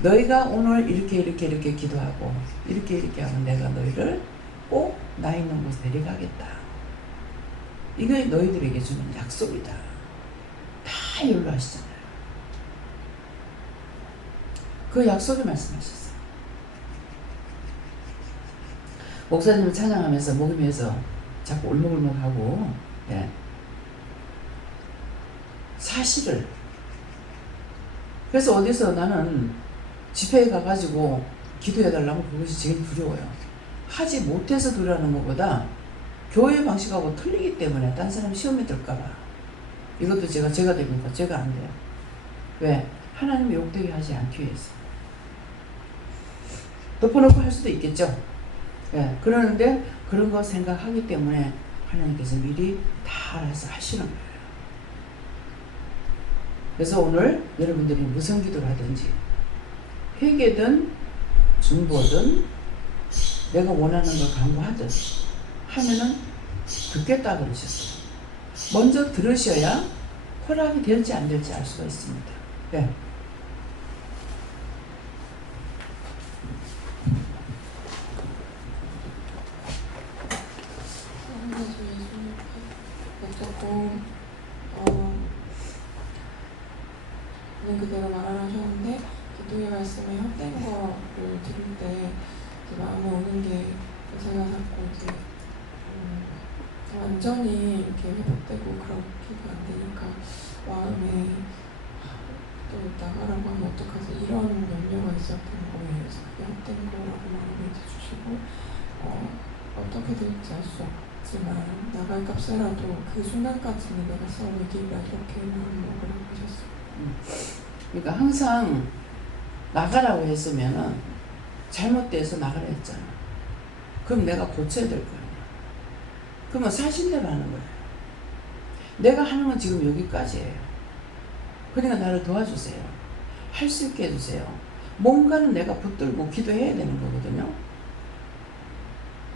너희가 오늘 이렇게 기도하고 이렇게 하면 내가 너희를 꼭 나 있는 곳에 데려가겠다. 이게 너희들에게 주는 약속이다. 다 이걸로 하시잖아요. 그 약속을 말씀하셨어요. 목사님을 찬양하면서 목임에서 자꾸 울먹울먹하고, 예. 사실을. 그래서 어디서 나는 집회에 가가지고 기도해달라고 그것이 제일 두려워요. 하지 못해서 두려워하는 것보다 교회 방식하고 틀리기 때문에 딴 사람 시험에 들까봐. 이것도 제가 됩니까? 제가 안 돼요. 왜? 하나님이 욕되게 하지 않기 위해서. 덮어놓고 할 수도 있겠죠. 예, 그러는데 그런 거 생각하기 때문에 하나님께서 미리 다 알아서 하시는 거예요. 그래서 오늘 여러분들이 무슨 기도를 하든지 회개든 중보든 내가 원하는 걸 강구하든 하면은 듣겠다 그러셨어요. 먼저 들으셔야 허락이 될지 안 될지 알 수가 있습니다. 네. 조금 있는 그대로 말을 하셨는데 기도의 말씀에 헛된 거를 들을 때 이제 마음에 오는 게 제가 자꾸 이제 완전히 이렇게 회복되고 그렇게가 안 되니까 마음에 또 나가라고 하면 어떡하지 이런 염려가 있었던 거예요. 그래서 그게 헛된 거라고 마음에 주시고 어떻게 될지 알 수 없지만 나갈 값이라도 그 순간까지는 내가 싸우기라 이렇게 마음먹으라고 하셨어요. 그러니까 항상 나가라고 했으면은 잘못돼서 나가라 했잖아. 그럼 내가 고쳐야 될 거 아니야. 그러면 사실대로 하는 거예요. 내가 하는 건 지금 여기까지예요. 그러니까 나를 도와주세요. 할 수 있게 해주세요. 뭔가는 내가 붙들고 기도해야 되는 거거든요.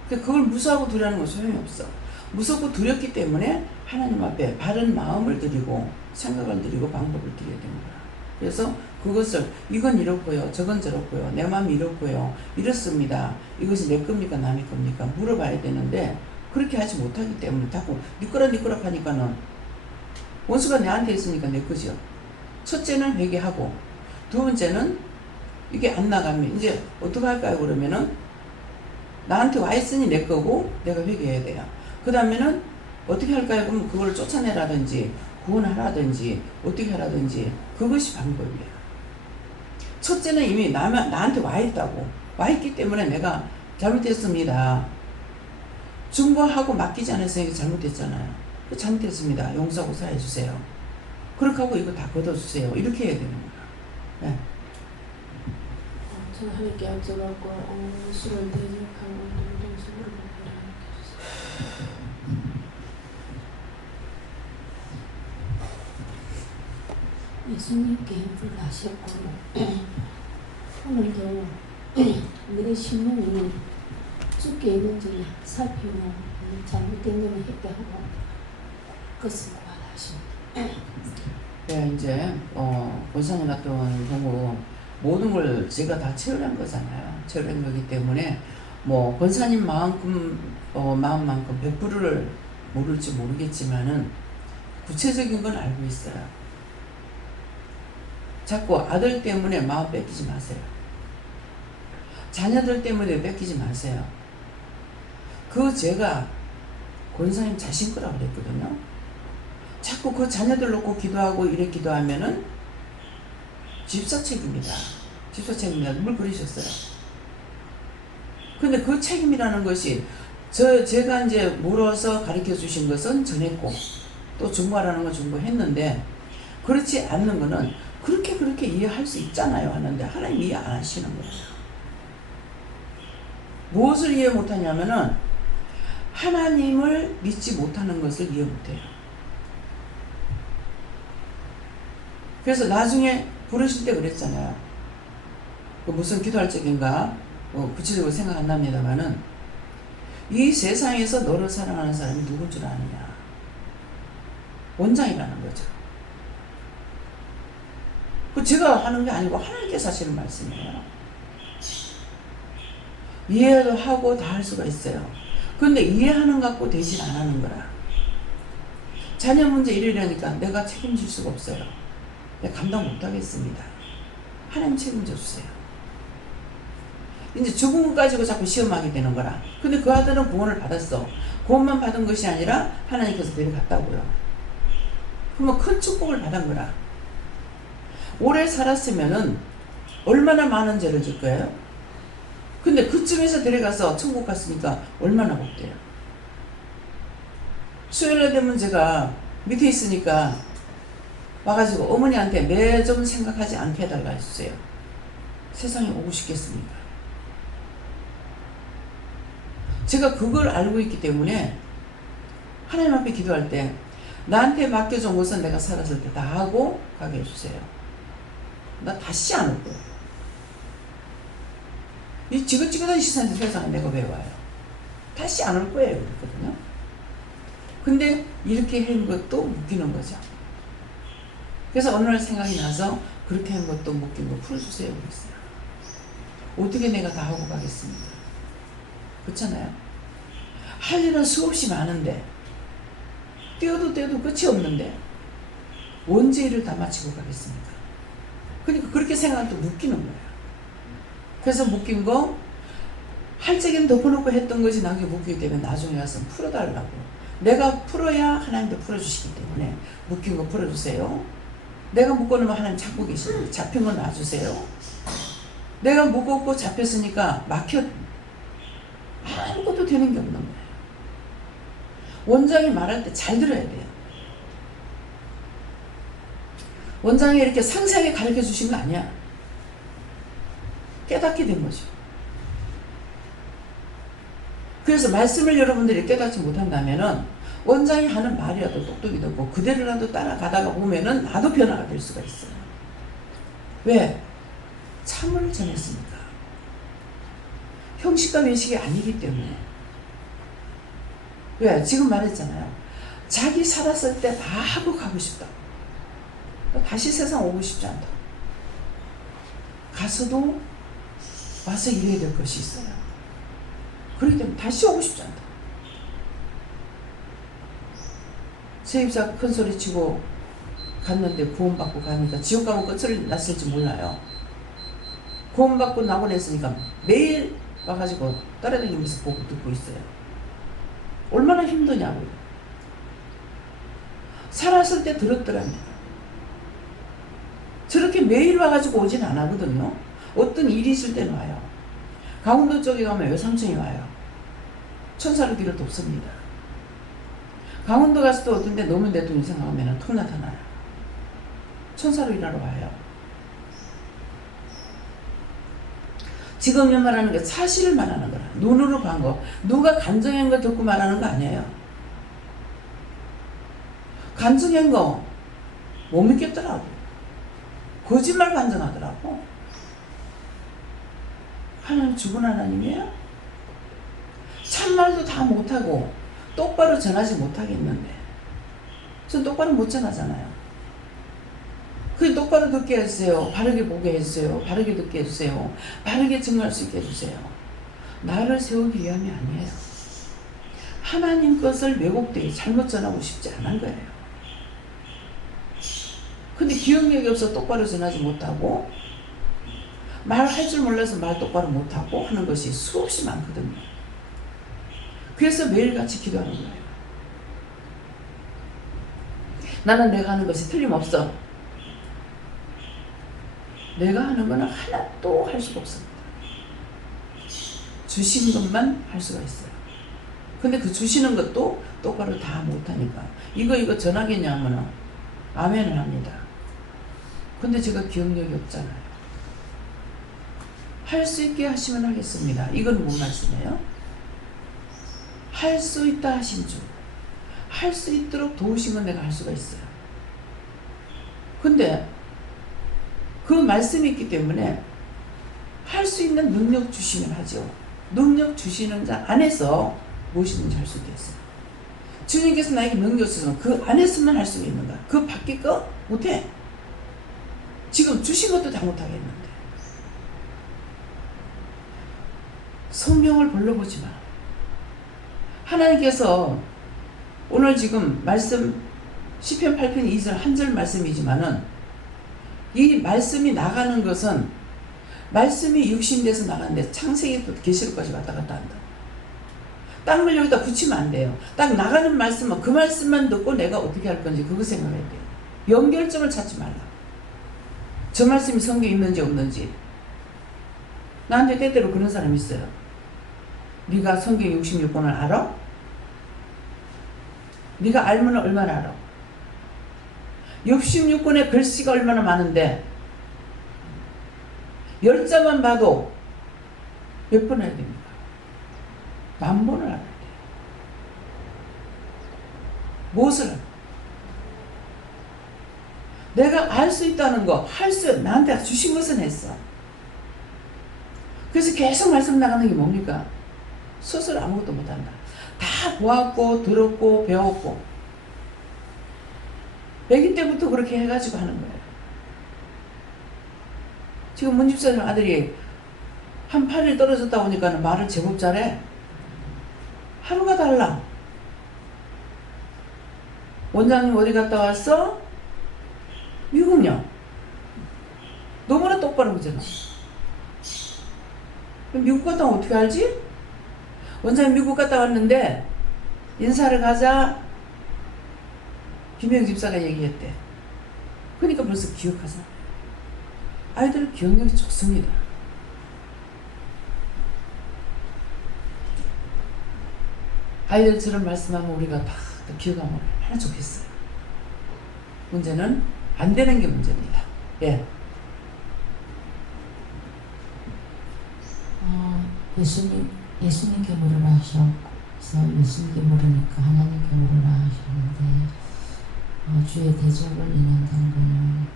그걸 무서워하고 두려는 건 소용이 없어. 무섭고 두렵기 때문에 하나님 앞에 바른 마음을 드리고 생각을 드리고 방법을 드려야 되는 거야. 그래서 그것을 이건 이렇고요, 저건 저렇고요, 내 마음이 이렇고요, 이렇습니다. 이것이 내 겁니까 남의 겁니까 물어봐야 되는데 그렇게 하지 못하기 때문에 자꾸 니꾸락니꾸락 하니까는 원수가 내한테 있으니까 내 거죠. 첫째는 회개하고 두 번째는 이게 안 나가면 이제 어떻게 할까요? 그러면은 나한테 와 있으니 내 거고 내가 회개해야 돼요. 그 다음에는 어떻게 할까요? 그럼 그걸 쫓아내라든지 구원하라든지 어떻게 하라든지 그것이 방법이에요. 첫째는 이미 나한테 와 있다고 와 있기 때문에 내가 잘못했습니다. 증거하고 맡기지 않았으니까 잘못했잖아요. 잘못했습니다. 용서하고 사해주세요. 그렇게 하고 이거 다 걷어주세요. 이렇게 해야 되는 거야. 네. 저는 하나님께 여쭤봤고 술을 대적하고 동동수 물어보고 해주세요. 예수님께 불나셨고 오늘도 우리의 신문이 죽게 있는지 살피고 잘못된 것을 회개하고 그것을 구하십니다. 네, 이제 원상에 났던 경우 모든 걸 제가 다 체험한 거잖아요. 체험한 거기 때문에 뭐 권사님 마음만큼 100%를 모를지 모르겠지만은 구체적인 건 알고 있어요. 자꾸 아들 때문에 마음 뺏기지 마세요. 자녀들 때문에 뺏기지 마세요. 그 제가 권사님 자신 거라고 그랬거든요. 자꾸 그 자녀들 놓고 기도하고 이래 기도하면은 집사 책임이다. 집사 책임이다. 뭘 그러셨어요. 근데 그 책임이라는 것이 제가 이제 물어서 가르쳐 주신 것은 전했고 또 중보하라는 건 중보했는데 그렇지 않는 거는 그렇게 이해할 수 있잖아요 하는데 하나님 이해 안 하시는 거예요. 무엇을 이해 못하냐면은 하나님을 믿지 못하는 것을 이해 못해요. 그래서 나중에 부르실 때 그랬잖아요. 무슨 기도할 적인가 구체적으로 생각 안 납니다만은 이 세상에서 너를 사랑하는 사람이 누군 줄 아느냐. 원장이라는 거죠. 그 제가 하는 게 아니고 하나님께서 하시는 말씀이에요. 이해도 하고 다 할 수가 있어요. 그런데 이해하는 것 같고 되진 안 하는 거라. 자녀 문제 이러려니까 내가 책임질 수가 없어요. 내가 감당 못하겠습니다. 하나님 책임져 주세요. 이제 죽은 것 가지고 자꾸 시험하게 되는 거라. 근데 그 아들은 구원을 받았어. 구원만 받은 것이 아니라 하나님께서 데려갔다고요. 그러면 큰 축복을 받은 거라. 오래 살았으면은 얼마나 많은 죄를 질 거예요? 근데 그쯤에서 데려가서 천국 갔으니까 얼마나 복돼요. 수요일에 되면 제가 밑에 있으니까 와가지고 어머니한테 매점 생각하지 않게 해달라 해주세요. 세상에 오고 싶겠습니까? 제가 그걸 알고 있기 때문에 하나님 앞에 기도할 때 나한테 맡겨준 것은 내가 살았을 때 다 하고 가게 해주세요. 나 다시 안 올 거예요. 이 지긋지긋한 시선이 세상에 내가 왜 와요? 다시 안 올 거예요. 그랬거든요. 근데 이렇게 한 것도 묶이는 거죠. 그래서 어느 날 생각이 나서 그렇게 한 것도 묶인 거 풀어주세요 그랬어요. 어떻게 내가 다 하고 가겠습니까? 그렇잖아요. 할 일은 수없이 많은데 떼어도 끝이 없는데 언제 일을 다 마치고 가겠습니까? 그러니까 그렇게 생각하면 또 묶이는 거예요. 그래서 묶인 거 할 적엔 덮어놓고 했던 것이 나중에 묶이기 때문에 나중에 와서 풀어달라고. 내가 풀어야 하나님도 풀어주시기 때문에 묶인 거 풀어주세요. 내가 묶어놓으면 하나님 잡고 계시고 잡힌 거 놔주세요. 내가 묶었고 잡혔으니까 막혀 아무것도 되는 게 없는 거예요. 원장이 말할 때 잘 들어야 돼요. 원장이 이렇게 상세하게 가르쳐 주신 거 아니야. 깨닫게 된 거죠. 그래서 말씀을 여러분들이 깨닫지 못한다면은 원장이 하는 말이라도 똑똑히 듣고 그대로라도 따라가다가 보면은 나도 변화가 될 수가 있어요. 왜? 참을 전했으니까. 형식과 외식이 아니기 때문에. 왜? 지금 말했잖아요. 자기 살았을 때 다 하고 가고 싶다. 다시 세상 오고 싶지 않다. 가서도 와서 일해야 될 것이 있어요. 그렇기 때문에 다시 오고 싶지 않다. 세입자 큰 소리 치고 갔는데 구원받고 가니까 지옥 가면 끝을 났을지 몰라요. 구원받고 나고 냈으니까 매일 와가지고 따라다니면서 보고 듣고 있어요. 얼마나 힘드냐고요. 살았을 때 들었더랍니다. 저렇게 매일 와가지고 오진 않거든요. 어떤 일이 있을 때는 와요. 강원도 쪽에 가면 외삼촌이 와요. 천사를 비롯 없습니다. 강원도 가서 또 어떤 데 노무현 대통령 생각하면 툭 나타나요. 천사로 일하러 와요. 지금 말하는 게 사실을 말하는 거라. 눈으로 본 거. 누가 간증한 거 듣고 말하는 거 아니에요. 간증한 거 못 믿겠더라고. 거짓말 간증하더라고. 하나님 죽은 하나님이에요? 참말도 다 못하고 똑바로 전하지 못하겠는데 전 똑바로 못 전하잖아요. 그 똑바로 듣게 해주세요. 바르게 보게 해주세요. 바르게 듣게 해주세요. 바르게 증거할 수 있게 해주세요. 나를 세우기 위함이 아니에요. 하나님 것을 왜곡되게 잘못 전하고 싶지 않은 거예요. 근데 기억력이 없어 똑바로 전하지 못하고 말할 줄 몰라서 말 똑바로 못하고 하는 것이 수없이 많거든요. 그래서 매일같이 기도하는 거예요. 나는 내가 하는 것이 틀림없어. 내가 하는 거는 하나도 할 수가 없습니다. 주신 것만 할 수가 있어요. 근데 그 주시는 것도 똑바로 다 못하니까 이거 전하겠냐면은 아멘을 합니다. 근데 제가 기억력이 없잖아요. 할 수 있게 하시면 하겠습니다. 이건 뭔 말씀이에요? 할 수 있다 하신 줄. 할 수 있도록 도우신 건 내가 할 수가 있어요. 근데 그 말씀이 있기 때문에 할 수 있는 능력 주시면 하죠. 능력 주시는 자 안에서 무엇이든지 할 수 있겠어요. 주님께서 나에게 능력 주시면 그 안에서만 할 수 있는가? 그 밖에 거 못해. 지금 주신 것도 다 못하겠는데. 성경을 불러보지 마. 하나님께서 오늘 지금 말씀 시편 8편 2절 한 절 말씀이지만은 이 말씀이 나가는 것은 말씀이 육신돼서 나가는데 창세기부터 계시록까지 왔다 갔다 한다. 딴 걸 여기다 붙이면 안 돼요. 딱 나가는 말씀은 그 말씀만 듣고 내가 어떻게 할 건지 그거 생각해야 돼요. 연결점을 찾지 말라. 저 말씀이 성경에 있는지 없는지. 나한테 때때로 그런 사람이 있어요. 네가 성경 66권을 알아? 네가 알면 얼마나 알아? 66권의 글씨가 얼마나 많은데 10자만 봐도 몇 번 해야 됩니까? 10,000번을 알아야 돼요. 무엇을 알아? 내가 알 수 있다는 거, 나한테 주신 것은 했어. 그래서 계속 말씀 나가는 게 뭡니까? 스스로 아무것도 못한다. 다 보았고 들었고 배웠고 백인 때부터 그렇게 해가지고 하는 거예요. 지금 문 집사님 아들이 한 8일 떨어졌다 오니까 말을 제법 잘해. 하루가 달라. 원장님 어디 갔다 왔어? 미국요. 너무나 똑바로 그러잖아. 미국 갔다 오면 어떻게 알지? 원장님 미국 갔다 왔는데 인사를 가자 김영 집사가 얘기했대. 그러니까 벌써 기억하잖아. 아이들 기억력이 좋습니다. 아이들처럼 말씀하면 우리가 다 기억하면 얼마나 좋겠어요. 문제는 안 되는 게 문제입니다. 예. 예수님께 물으라 하셔서 예수님께 물으니까 하나님께 물으라 하셨는데 주의 대적을 인한 당분은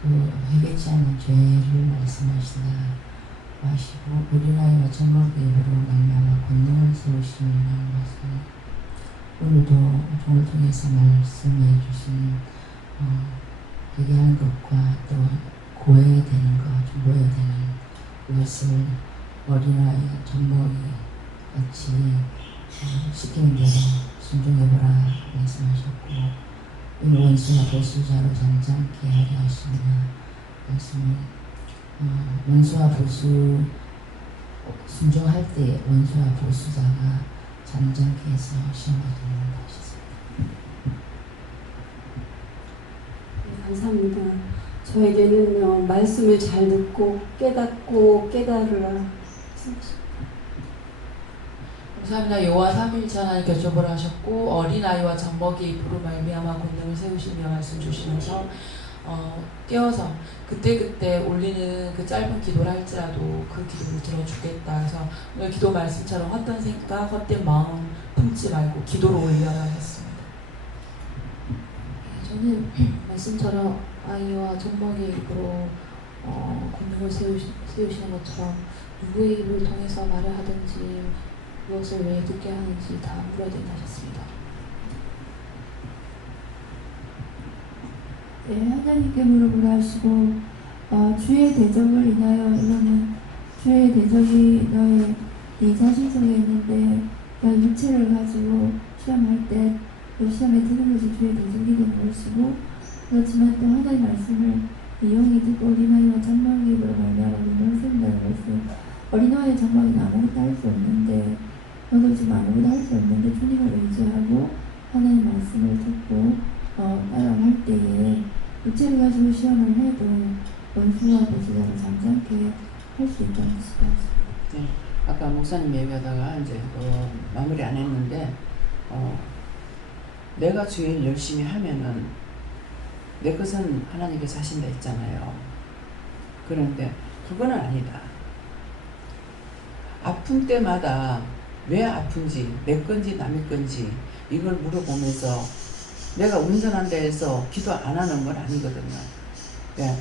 그 회개치 않는 죄를 말씀하시다 하시고 어린아이와 젖먹이 입으로 말미암아 권능을 세우심이라는 것은 오늘도 종을 통해서 말씀해 주신 회개하는 것과 또 고해되는 것, 중보해야 되는 그것을 어린아이, 젖먹이 같이 시키는 대로 순종해보라 말씀하셨고 이 원수와 보수자로 잠잠케 하려 하시느냐 말씀을 원수와 보수 순종할 때 원수와 보수자가 잠잠케 해서 시험하게 된다 하셨습니다. 네, 감사합니다. 저에게는 말씀을 잘 듣고 깨닫고 깨달으라. 감사합니다. 여호와 3일째 하나님께 여쭤보라 하셨고 어린아이와 젖먹이 입으로 말미암아 권능을 세우시며 말씀 주시면서 깨워서 그때그때 올리는 그 짧은 기도를 할지라도 그 기도를 들어주겠다 해서 오늘 기도 말씀처럼 헛된 생각, 헛된 마음 품지 말고 기도로 올려야 했습니다. 저는 말씀처럼 아이와 젖먹이 입으로 권능을 세우시는 것처럼 누구의 입을 통해서 말을 하든지 무엇을 왜 듣게 하는지 다 물어야 된다 하셨습니다. 네, 하나님께 물어보라 하시고 주의 대적을 인하여 이거는 주의 대적이 너의 네 자신 속에 있는데 너의 육체를 가지고 시험할 때 그 시험에 드는 것이 주의 대적이 되는 것이고 그렇지만 또 하나님의 말씀을 영이 듣고 어린아이와 젖먹이 입으로 말미암아 권능을 세운다는 것은 어린아이의 젖먹이는 아무것도 할 수 없는데 너도 지금 아무것도 할 수 없는데 주님을 의지하고 하나님의 말씀을 듣고 따라갈 때에 육체를 가지고 시험을 해도 원수와 보수자를 잠잠케 할 수 있다는 것입니다. 네. 아까 목사님 얘기하다가 이제 마무리 안 했는데 내가 주일 열심히 하면은 내 것은 하나님께서 하신다 했잖아요. 그런데 그거는 아니다. 아픈 때마다 왜 아픈지 내 건지 남의 건지 이걸 물어보면서 내가 운전한다 해서 기도 안 하는 건 아니거든요. 네.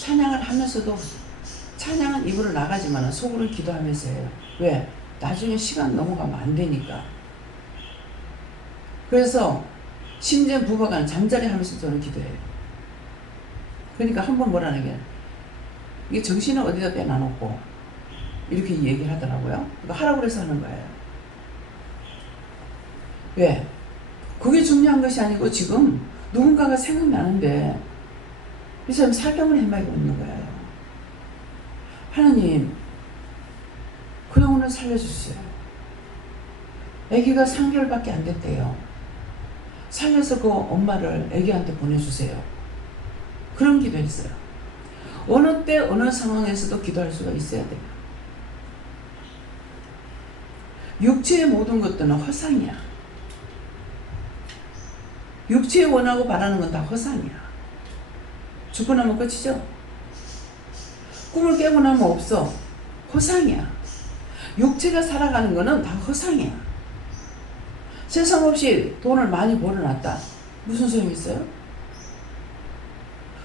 찬양을 하면서도 찬양은 입으로 나가지만 속으로 기도하면서 해요. 왜? 나중에 시간 넘어가면 안 되니까. 그래서 심지어 부부가 잠자리 하면서 저는 기도해요. 그러니까 한 번 뭐라는 게 이게 정신을 어디다 빼놔놓고 이렇게 얘기를 하더라고요. 그러니까 하라고 그래서 하는 거예요. 왜? 그게 중요한 것이 아니고 지금 누군가가 생각나는데 이 사람 사경을 헤매고 있는 거예요. 하나님 그 영혼을 살려주세요. 아기가 3개월밖에 안 됐대요. 살려서 그 엄마를 아기한테 보내주세요. 그런 기도했어요. 어느 때 어느 상황에서도 기도할 수가 있어야 돼요. 육체의 모든 것들은 허상이야. 육체에 원하고 바라는 건 다 허상이야. 죽고 나면 끝이죠. 꿈을 깨고 나면 없어. 허상이야. 육체가 살아가는 거는 다 허상이야. 세상 없이 돈을 많이 벌어놨다. 무슨 소용이 있어요?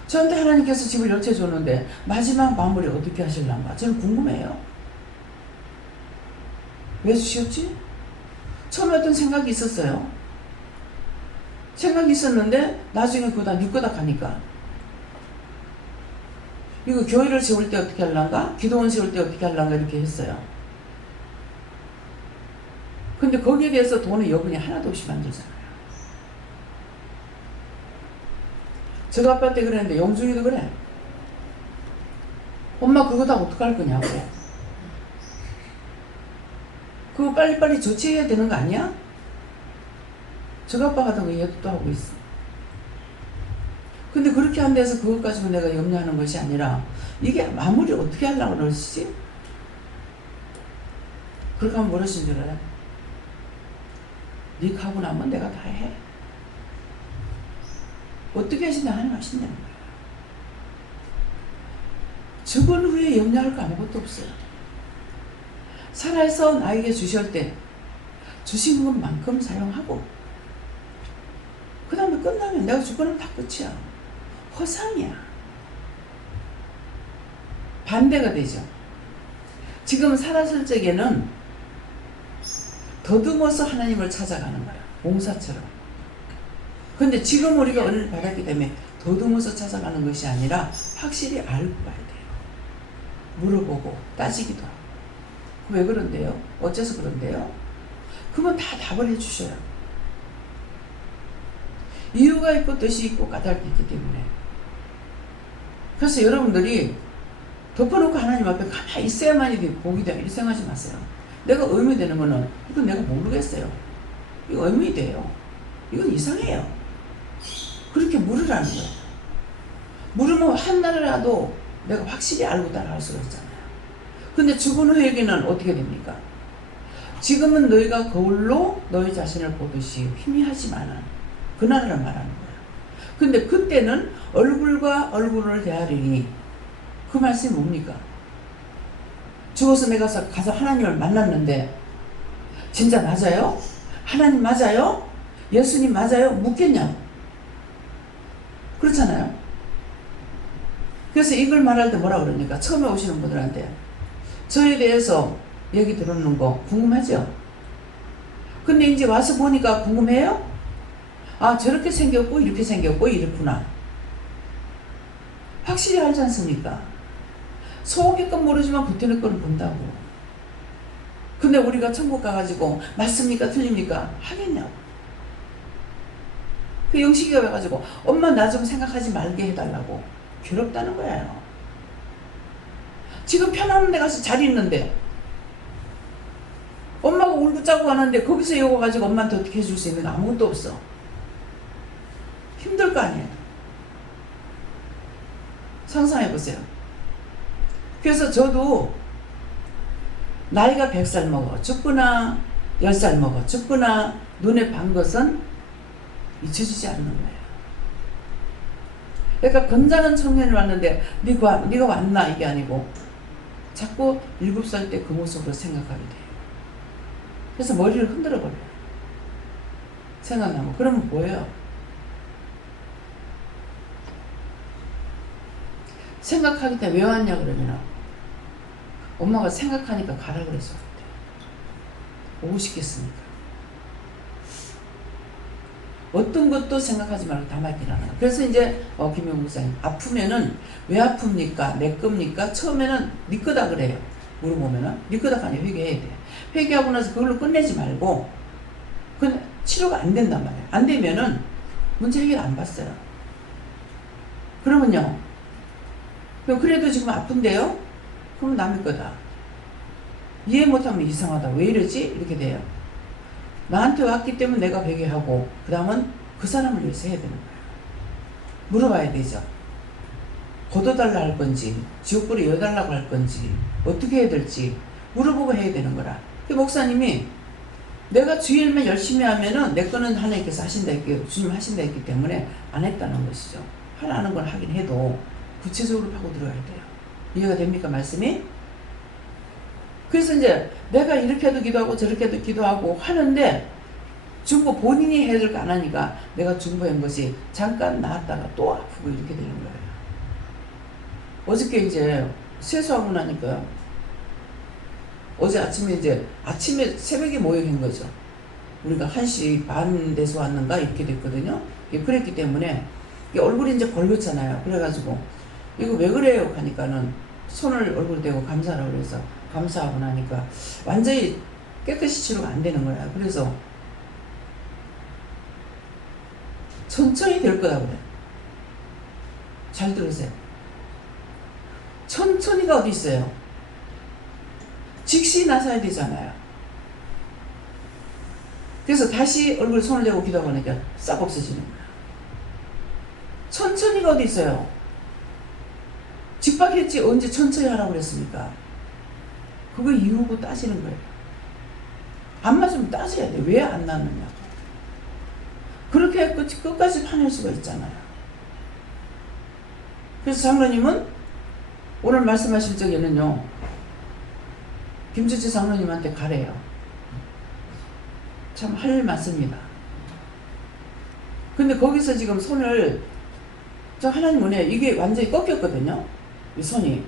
저한테 하나님께서 집을 열채 줬는데 마지막 마무리 어떻게 하실란가? 저는 궁금해요. 왜 주셨지? 처음에 어떤 생각이 있었어요. 생각이 있었는데 나중에 그거 다 네 거다 가니까 이거 교회를 세울 때 어떻게 하려는가? 기도원 세울 때 어떻게 하려는가? 이렇게 했어요. 근데 거기에 대해서 돈의 여분이 하나도 없이 만들잖아요. 저도 아빠 때 그랬는데 영중이도 그래. 엄마 그거 다 어떡할 거냐고. 그거 빨리빨리 조치해야 되는 거 아니야? 저가 아빠 하던 거 얘도 또 하고 있어. 근데 그렇게 한 데서 그것 가지고 내가 염려하는 것이 아니라 이게 마무리 어떻게 하려고 그러시지? 그렇게 하면 뭐라신 줄 알아요? 네 하고 나면 내가 다 해. 어떻게 하신다 하나님 하신다는 거예요. 죽은 후에 염려할 거 아무것도 없어요. 살아서 나에게 주실 때 주신 것만큼 사용하고 그 다음에 끝나면 내가 죽고는 다 끝이야. 허상이야. 반대가 되죠. 지금 살았을 적에는 더듬어서 하나님을 찾아가는 거야. 봉사처럼. 근데 지금 우리가 은혜를 받았기 때문에 더듬어서 찾아가는 것이 아니라 확실히 알고 가야 돼요. 물어보고 따지기도 하고. 왜 그런데요? 어째서 그런데요? 그러면 다 답을 해주셔요. 이유가 있고 뜻이 있고 까닭이 있기 때문에. 그래서 여러분들이 덮어놓고 하나님 앞에 가만히 있어야만이 복이 돼요. 이렇게 생각하지 마세요. 내가 의미되는 거는 이건 내가 모르겠어요. 이거 의미 돼요. 이건 이상해요. 그렇게 물으라는 거예요. 물으면 한나라도 내가 확실히 알고 따라갈 수가 있잖아요. 근데 죽은 후에게는 어떻게 됩니까? 지금은 너희가 거울로 너희 자신을 보듯이 희미하지만은 그날을 말하는 거예요. 근데 그때는 얼굴과 얼굴을 대하리니 그 말씀이 뭡니까? 죽어서 내가 가서 하나님을 만났는데 진짜 맞아요? 하나님 맞아요? 예수님 맞아요? 묻겠냐고. 그렇잖아요. 그래서 이걸 말할 때 뭐라 그러니까 처음에 오시는 분들한테 저에 대해서 얘기 들었는 거 궁금하죠? 근데 이제 와서 보니까 궁금해요? 아 저렇게 생겼고 이렇게 생겼고 이렇구나. 확실히 알지 않습니까? 속의 건 모르지만 겉에는 건 본다고. 근데 우리가 천국 가가지고 맞습니까 틀립니까? 하겠냐고. 그 영식이가 와가지고 엄마 나 좀 생각하지 말게 해달라고. 괴롭다는 거예요. 지금 편안한 데 가서 잘 있는데 엄마가 울고 짜고 하는데 거기서 이거 가지고 엄마한테 어떻게 해줄 수 있는 거 아무것도 없어. 힘들 거 아니에요. 상상해보세요. 그래서 저도 나이가 100살 먹어 죽거나 10살 먹어 죽거나 눈에 반 것은 잊혀지지 않는 거예요. 그러니까 건장한 청년이 왔는데 네가 왔나 이게 아니고 자꾸 7살 때 그 모습으로 생각하게 돼요. 그래서 머리를 흔들어 버려요. 생각나면. 그러면 뭐예요? 생각하기 때문에 왜 왔냐 그러면 엄마가 생각하니까 가라 그래서 왔대. 오고 싶겠습니까? 어떤 것도 생각하지 말고 다 맡기라는 거예요. 그래서 이제 김영 목사님 아프면은 왜 아픕니까? 내 겁니까? 처음에는 네 거다 그래요. 물어보면은 네 거다 아니야. 회개해야 돼. 회개하고 나서 그걸로 끝내지 말고 그냥 치료가 안 된단 말이에요. 안 되면은 문제 해결 안 봤어요. 그러면요. 그래도 지금 아픈데요? 그러면 남의 거다. 이해 못하면 이상하다. 왜 이러지? 이렇게 돼요. 나한테 왔기 때문에 내가 회개하고 그 다음은 그 사람을 위해서 해야 되는 거예요. 물어봐야 되죠. 걷어달라 할 건지 지옥불에 이어달라고 할 건지 어떻게 해야 될지 물어보고 해야 되는 거라. 그 목사님이 내가 주의 일만 열심히 하면은 내 거는 하나님께서 하신다 했기 주님 하신다 했기 때문에 안 했다는 것이죠. 하라는 건 하긴 해도 구체적으로 파고 들어가야 돼요. 이해가 됩니까 말씀이? 그래서 이제 내가 이렇게 해도 기도하고 저렇게 해도 기도하고 하는데 중보 본인이 해야 될 거 안 하니까 내가 중보한 것이 잠깐 나았다가 또 아프고 이렇게 되는 거예요. 어저께 이제 세수하고 나니까 어제 아침에 새벽에 모여간 거죠. 우리가 1시 반 돼서 왔는가 이렇게 됐거든요. 그랬기 때문에 얼굴이 이제 벌겋잖아요. 그래가지고 이거 왜 그래요? 하니까는 손을 얼굴 대고 감사하라고 그래서 감사하고 나니까 완전히 깨끗이 치료가 안 되는 거야. 그래서 천천히 될 거다 그래. 잘 들으세요. 천천히가 어디 있어요? 즉시 나서야 되잖아요. 그래서 다시 얼굴에 손을 대고 기도하니까 싹 없어지는 거야. 천천히가 어디 있어요? 집박했지 언제 천천히 하라고 그랬습니까? 그거 이유고 따지는 거예요. 안 맞으면 따져야 돼. 왜 안 낫느냐. 그렇게 끝까지 파낼 수가 있잖아요. 그래서 장로님은 오늘 말씀하실 적에는요, 김주지 장로님한테 가래요. 참 할 맞습니다. 근데 거기서 지금 손을, 저 하나님 은혜, 이게 완전히 꺾였거든요. 이 손이.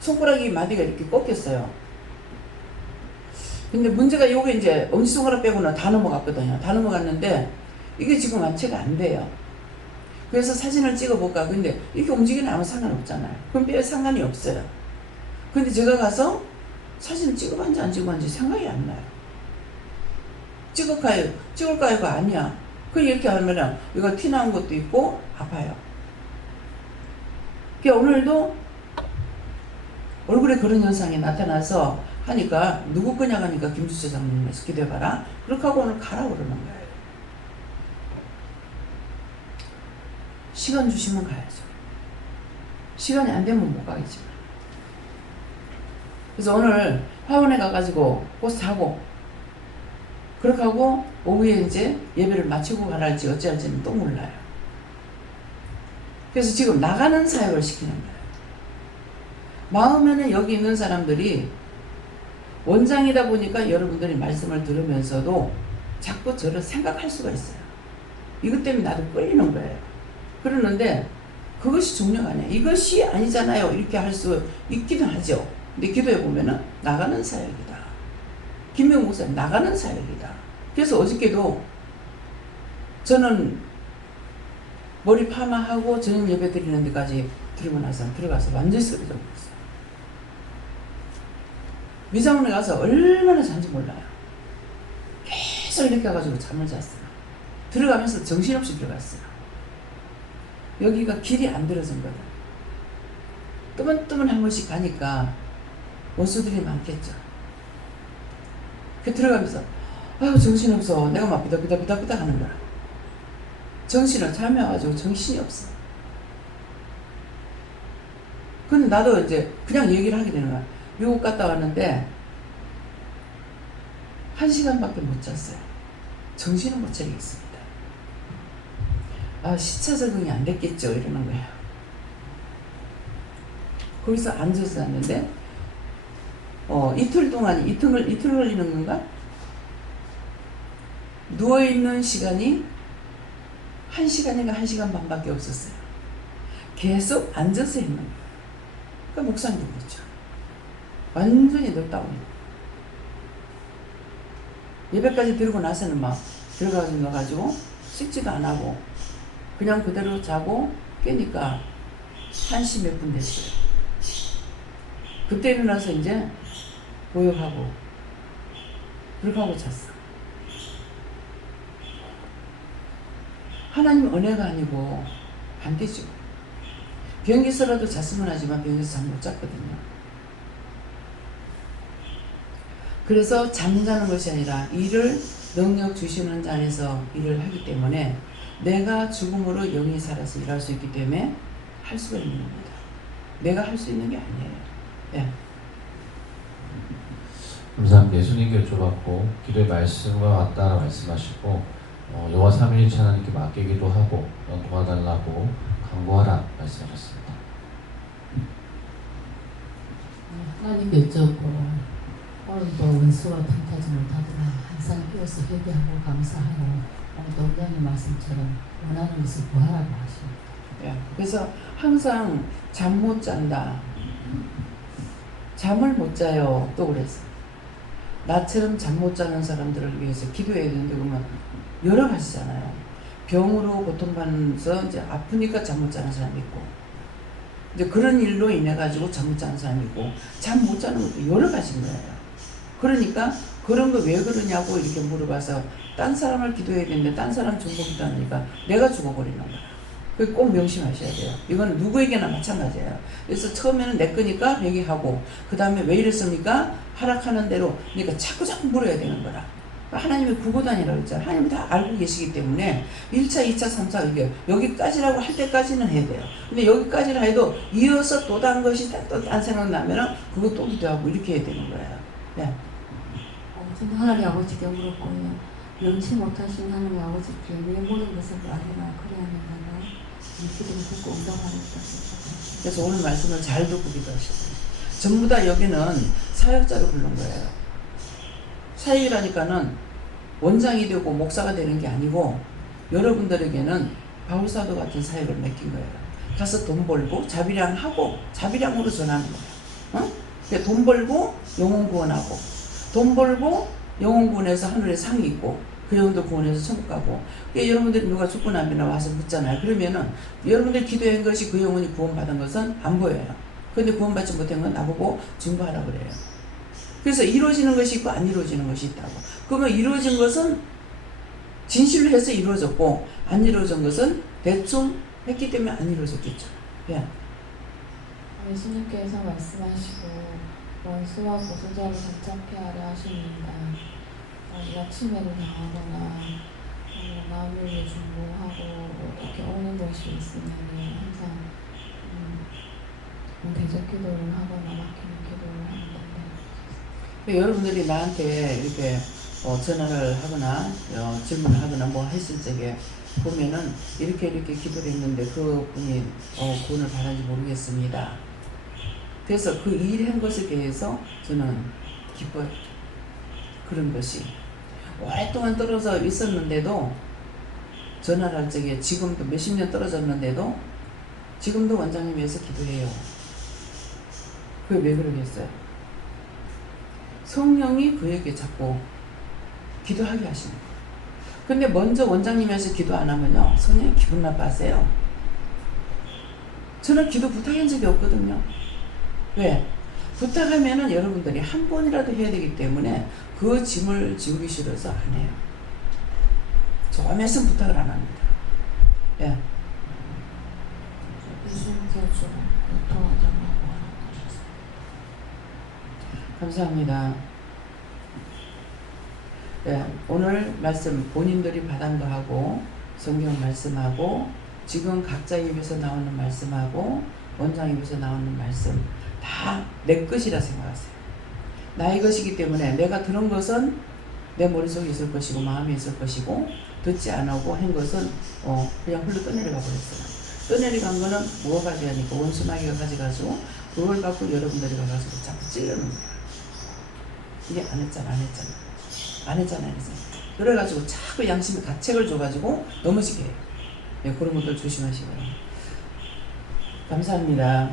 손가락이 마디가 이렇게 꺾였어요. 근데 문제가 요게 이제 엄지손가락 빼고는 다 넘어갔거든요. 다 넘어갔는데 이게 지금 완치가 안 돼요. 그래서 사진을 찍어볼까. 근데 이렇게 움직이는 아무 상관없잖아요. 그럼 뼈에 상관이 없어요. 근데 제가 가서 사진 찍어봤는지 안 찍어봤는지 생각이 안 나요. 찍을까요가 아니야. 그 이렇게 하면은 이거 티 나온 것도 있고 아파요. 그러니까 오늘도 얼굴에 그런 현상이 나타나서 하니까 누구 거냐 하니까 김주재 장로님에서 기도해봐라. 그렇게 하고 오늘 가라고 그러는 거예요. 시간 주시면 가야죠. 시간이 안 되면 못 가겠지만. 그래서 오늘 화원에 가가지고 버스 타고 그렇게 하고 오후에 이제 예배를 마치고 가랄지 어찌할지는 또 몰라요. 그래서 지금 나가는 사역을 시키는 거예요. 마음에는 여기 있는 사람들이 원장이다 보니까 여러분들이 말씀을 들으면서도 자꾸 저를 생각할 수가 있어요. 이것 때문에 나도 끌리는 거예요. 그러는데 그것이 중요가 아니에요. 이것이 아니잖아요. 이렇게 할 수 있기는 하죠. 근데 기도해 보면은 나가는 사역이다. 김명 목사님 나가는 사역이다. 그래서 어저께도 저는 머리 파마하고 저녁 예배 드리는 데까지 드리고 나서 들어가서 완전히 쓰러져 버렸어요. 미장원에 가서 얼마나 잔지 몰라요. 계속 이렇게 가지고 잠을 잤어요. 들어가면서 정신없이 들어갔어요. 여기가 길이 안 들어진 거다. 뜨문뜨문한 곳이 가니까 원수들이 많겠죠. 그 들어가면서 아유 정신없어. 내가 막 비덕비덕 하는 거야. 정신을 잠이 와가지고 정신이 없어. 근데 나도 이제 그냥 얘기를 하게 되는 거야. 미국 갔다 왔는데 1시간밖에 못 잤어요. 정신을 못 차리겠습니다. 아 시차 적응이 안 됐겠죠 이러는 거예요. 거기서 앉아서 잤는데 이틀 동안 이틀 걸리는 건가? 누워있는 시간이 1시간인가 1시간 반밖에 없었어요. 계속 앉아서 했는 거예요. 그러니까 목사님도 그렇죠. 완전히 늙다고. 예배까지 드리고 나서는 막 들어가서 넣어가지고 씻지도 안 하고 그냥 그대로 자고 깨니까 1시 몇 분 됐어요. 그때 일어나서 이제 보육하고 그렇게 하고 잤어. 하나님 은혜가 아니고 안 되죠. 비행기에서라도 잤으면 하지만 비행기에서 잠 못 잤거든요. 그래서 잠자는 것이 아니라 일을 능력 주시는 자 안에서 일을 하기 때문에 내가 죽음으로 영이 살아서 일할 수 있기 때문에 할 수가 있는 겁니다. 내가 할 수 있는 게 아니에요. 예. 감사합니다. 예수님 교조받고 기도의 말씀과 같다라고 말씀하시고 여호와 삼위일체 하나님께 맡기기도 하고 도와달라고 간구하라 말씀하셨습니다. 하나님 여쭤보라. 오늘도 원수가 탐타지 못하더라. 항상 깨어서 회개하고 감사하고 오늘도 원장님 말씀처럼 원하는 것을 구하라고 하십니다. 예. 그래서 항상 잠 못 잔다. 잠을 못 자요. 또 그랬어요. 나처럼 잠 못 자는 사람들을 위해서 기도해야 되는데 그러면 여러 가지잖아요. 병으로 고통받으면서 이제 아프니까 잠 못 자는 사람이 있고, 이제 그런 일로 인해 가지고 잠 못 자는 사람이 있고, 잠 못 자는 것도 여러 가지인 거예요. 그러니까 그런 거 왜 그러냐고 이렇게 물어봐서 딴 사람을 기도해야 되는데 딴 사람 중복 기도하니까 내가 죽어버리는 거야. 그 꼭 명심하셔야 돼요. 이건 누구에게나 마찬가지예요. 그래서 처음에는 내 거니까 얘기하고, 그 다음에 왜 이랬습니까? 하락하는 대로, 그러니까 자꾸 물어야 되는 거라. 하나님이 구고단이라고 했잖아요. 하나님이 다 알고 계시기 때문에 1차, 2차, 3차 이게 여기까지라고 할 때까지는 해야 돼요. 근데 여기까지라 해도 이어서 또 다른 것이 또 딴 생각 나면은 그거 또 기도하고 이렇게 해야 되는 거예요. 네. 저는 하나님 아버지께 물었고요. 명치 못하신 하나님 아버지께 왜 모든 것을 아뢰나 그래야 하는가 이 기도를 듣고 응답하겠다. 그래서 오늘 말씀을 잘 듣고 기도하셨어요. 전부 다 여기는 사역자로 부른 거예요. 사역이라니까는 원장이 되고 목사가 되는 게 아니고 여러분들에게는 바울사도 같은 사역을 맡긴 거예요. 가서 돈 벌고 자비량하고 자비량으로 전하는 거예요. 어? 그러니까 돈 벌고 영혼 구원하고, 돈 벌고 영혼 구원해서 하늘에 상이 있고, 그 영혼들 구원해서 천국 가고. 그러니까 여러분들이 누가 죽고 나면 와서 묻잖아요. 그러면은 여러분들 기도한 것이 그 영혼이 구원받은 것은 안 보여요. 그런데 구원받지 못한 건 나보고 증거하라 그래요. 그래서 이루어지는 것이 있고 안 이루어지는 것이 있다고. 그러면 이루어진 것은 진실로 해서 이루어졌고, 안 이루어진 것은 대충 했기 때문에 안 이루어졌겠죠. 예. 예수님께서 말씀하시고 원수와 보수자를 정착해 하려 하십니다. 야치매를 당하거나 남을 위해 중보하고 이렇게 오는 것이 있으면 항상 대적 기도를 하거나 막히는 기도를 하는데, 여러분들이 나한테 이렇게 전화를 하거나 질문을 하거나 뭐 했을 적에 보면은 이렇게 기도를 했는데 그 분이 구원을 받았는지 모르겠습니다. 그래서 그 일한 것에 대해서 저는 기뻐요. 그런 것이 오랫동안 떨어져 있었는데도, 전화를 할 적에 지금도 몇십 년 떨어졌는데도 지금도 원장님 위해서 기도해요. 그게 왜 그러겠어요? 성령이 그에게 자꾸 기도하게 하시는 거예요. 근데 먼저 원장님에서 기도 안 하면요, 성령이 기분 나빠하세요. 저는 기도 부탁한 적이 없거든요. 왜? 부탁하면은 여러분들이 한 번이라도 해야 되기 때문에 그 짐을 지우기 싫어서 안 해요. 조금에서 부탁을 안 합니다. 예. 예수님께서 도와달라고 감사합니다. 네, 오늘 말씀 본인들이 받은 거하고 성경 말씀하고 지금 각자 입에서 나오는 말씀하고 원장 입에서 나오는 말씀 다 내 것이라 생각하세요. 나의 것이기 때문에 내가 들은 것은 내 머릿속에 있을 것이고 마음에 있을 것이고, 듣지 않고 한 것은 그냥 훌러 떠내려가 버렸어요. 떠내려간 거는 뭐가 가져가니까 원수마귀가 가져가지고 그걸 갖고 여러분들이 가가지고 자꾸 찔르는 거야. 이게 안 했잖아. 그래가지고 자꾸 양심에 가책을 줘가지고 넘어지게 해요. 네, 그런 것들 조심하시고요. 감사합니다.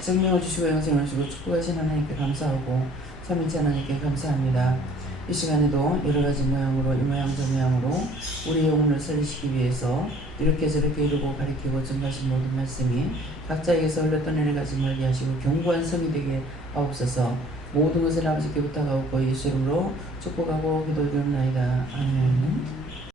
생명을 주시고 영생을 주시고 축복하신 하나님께 감사하고 삼위일체 하나님께 감사합니다. 이 시간에도 여러 가지 모양으로, 이 모양 저 모양으로 우리의 영혼을 살리시기 위해서 이렇게 저렇게 이루고 가리키고 전하신 모든 말씀이 각자에게서 흘러 떠내려가지 말게 하시고 견고한 성이 되게 하옵소서. 모든 것을 아버지께 부탁하고 예수 이름으로 축복하고 기도드립나이다. 아멘.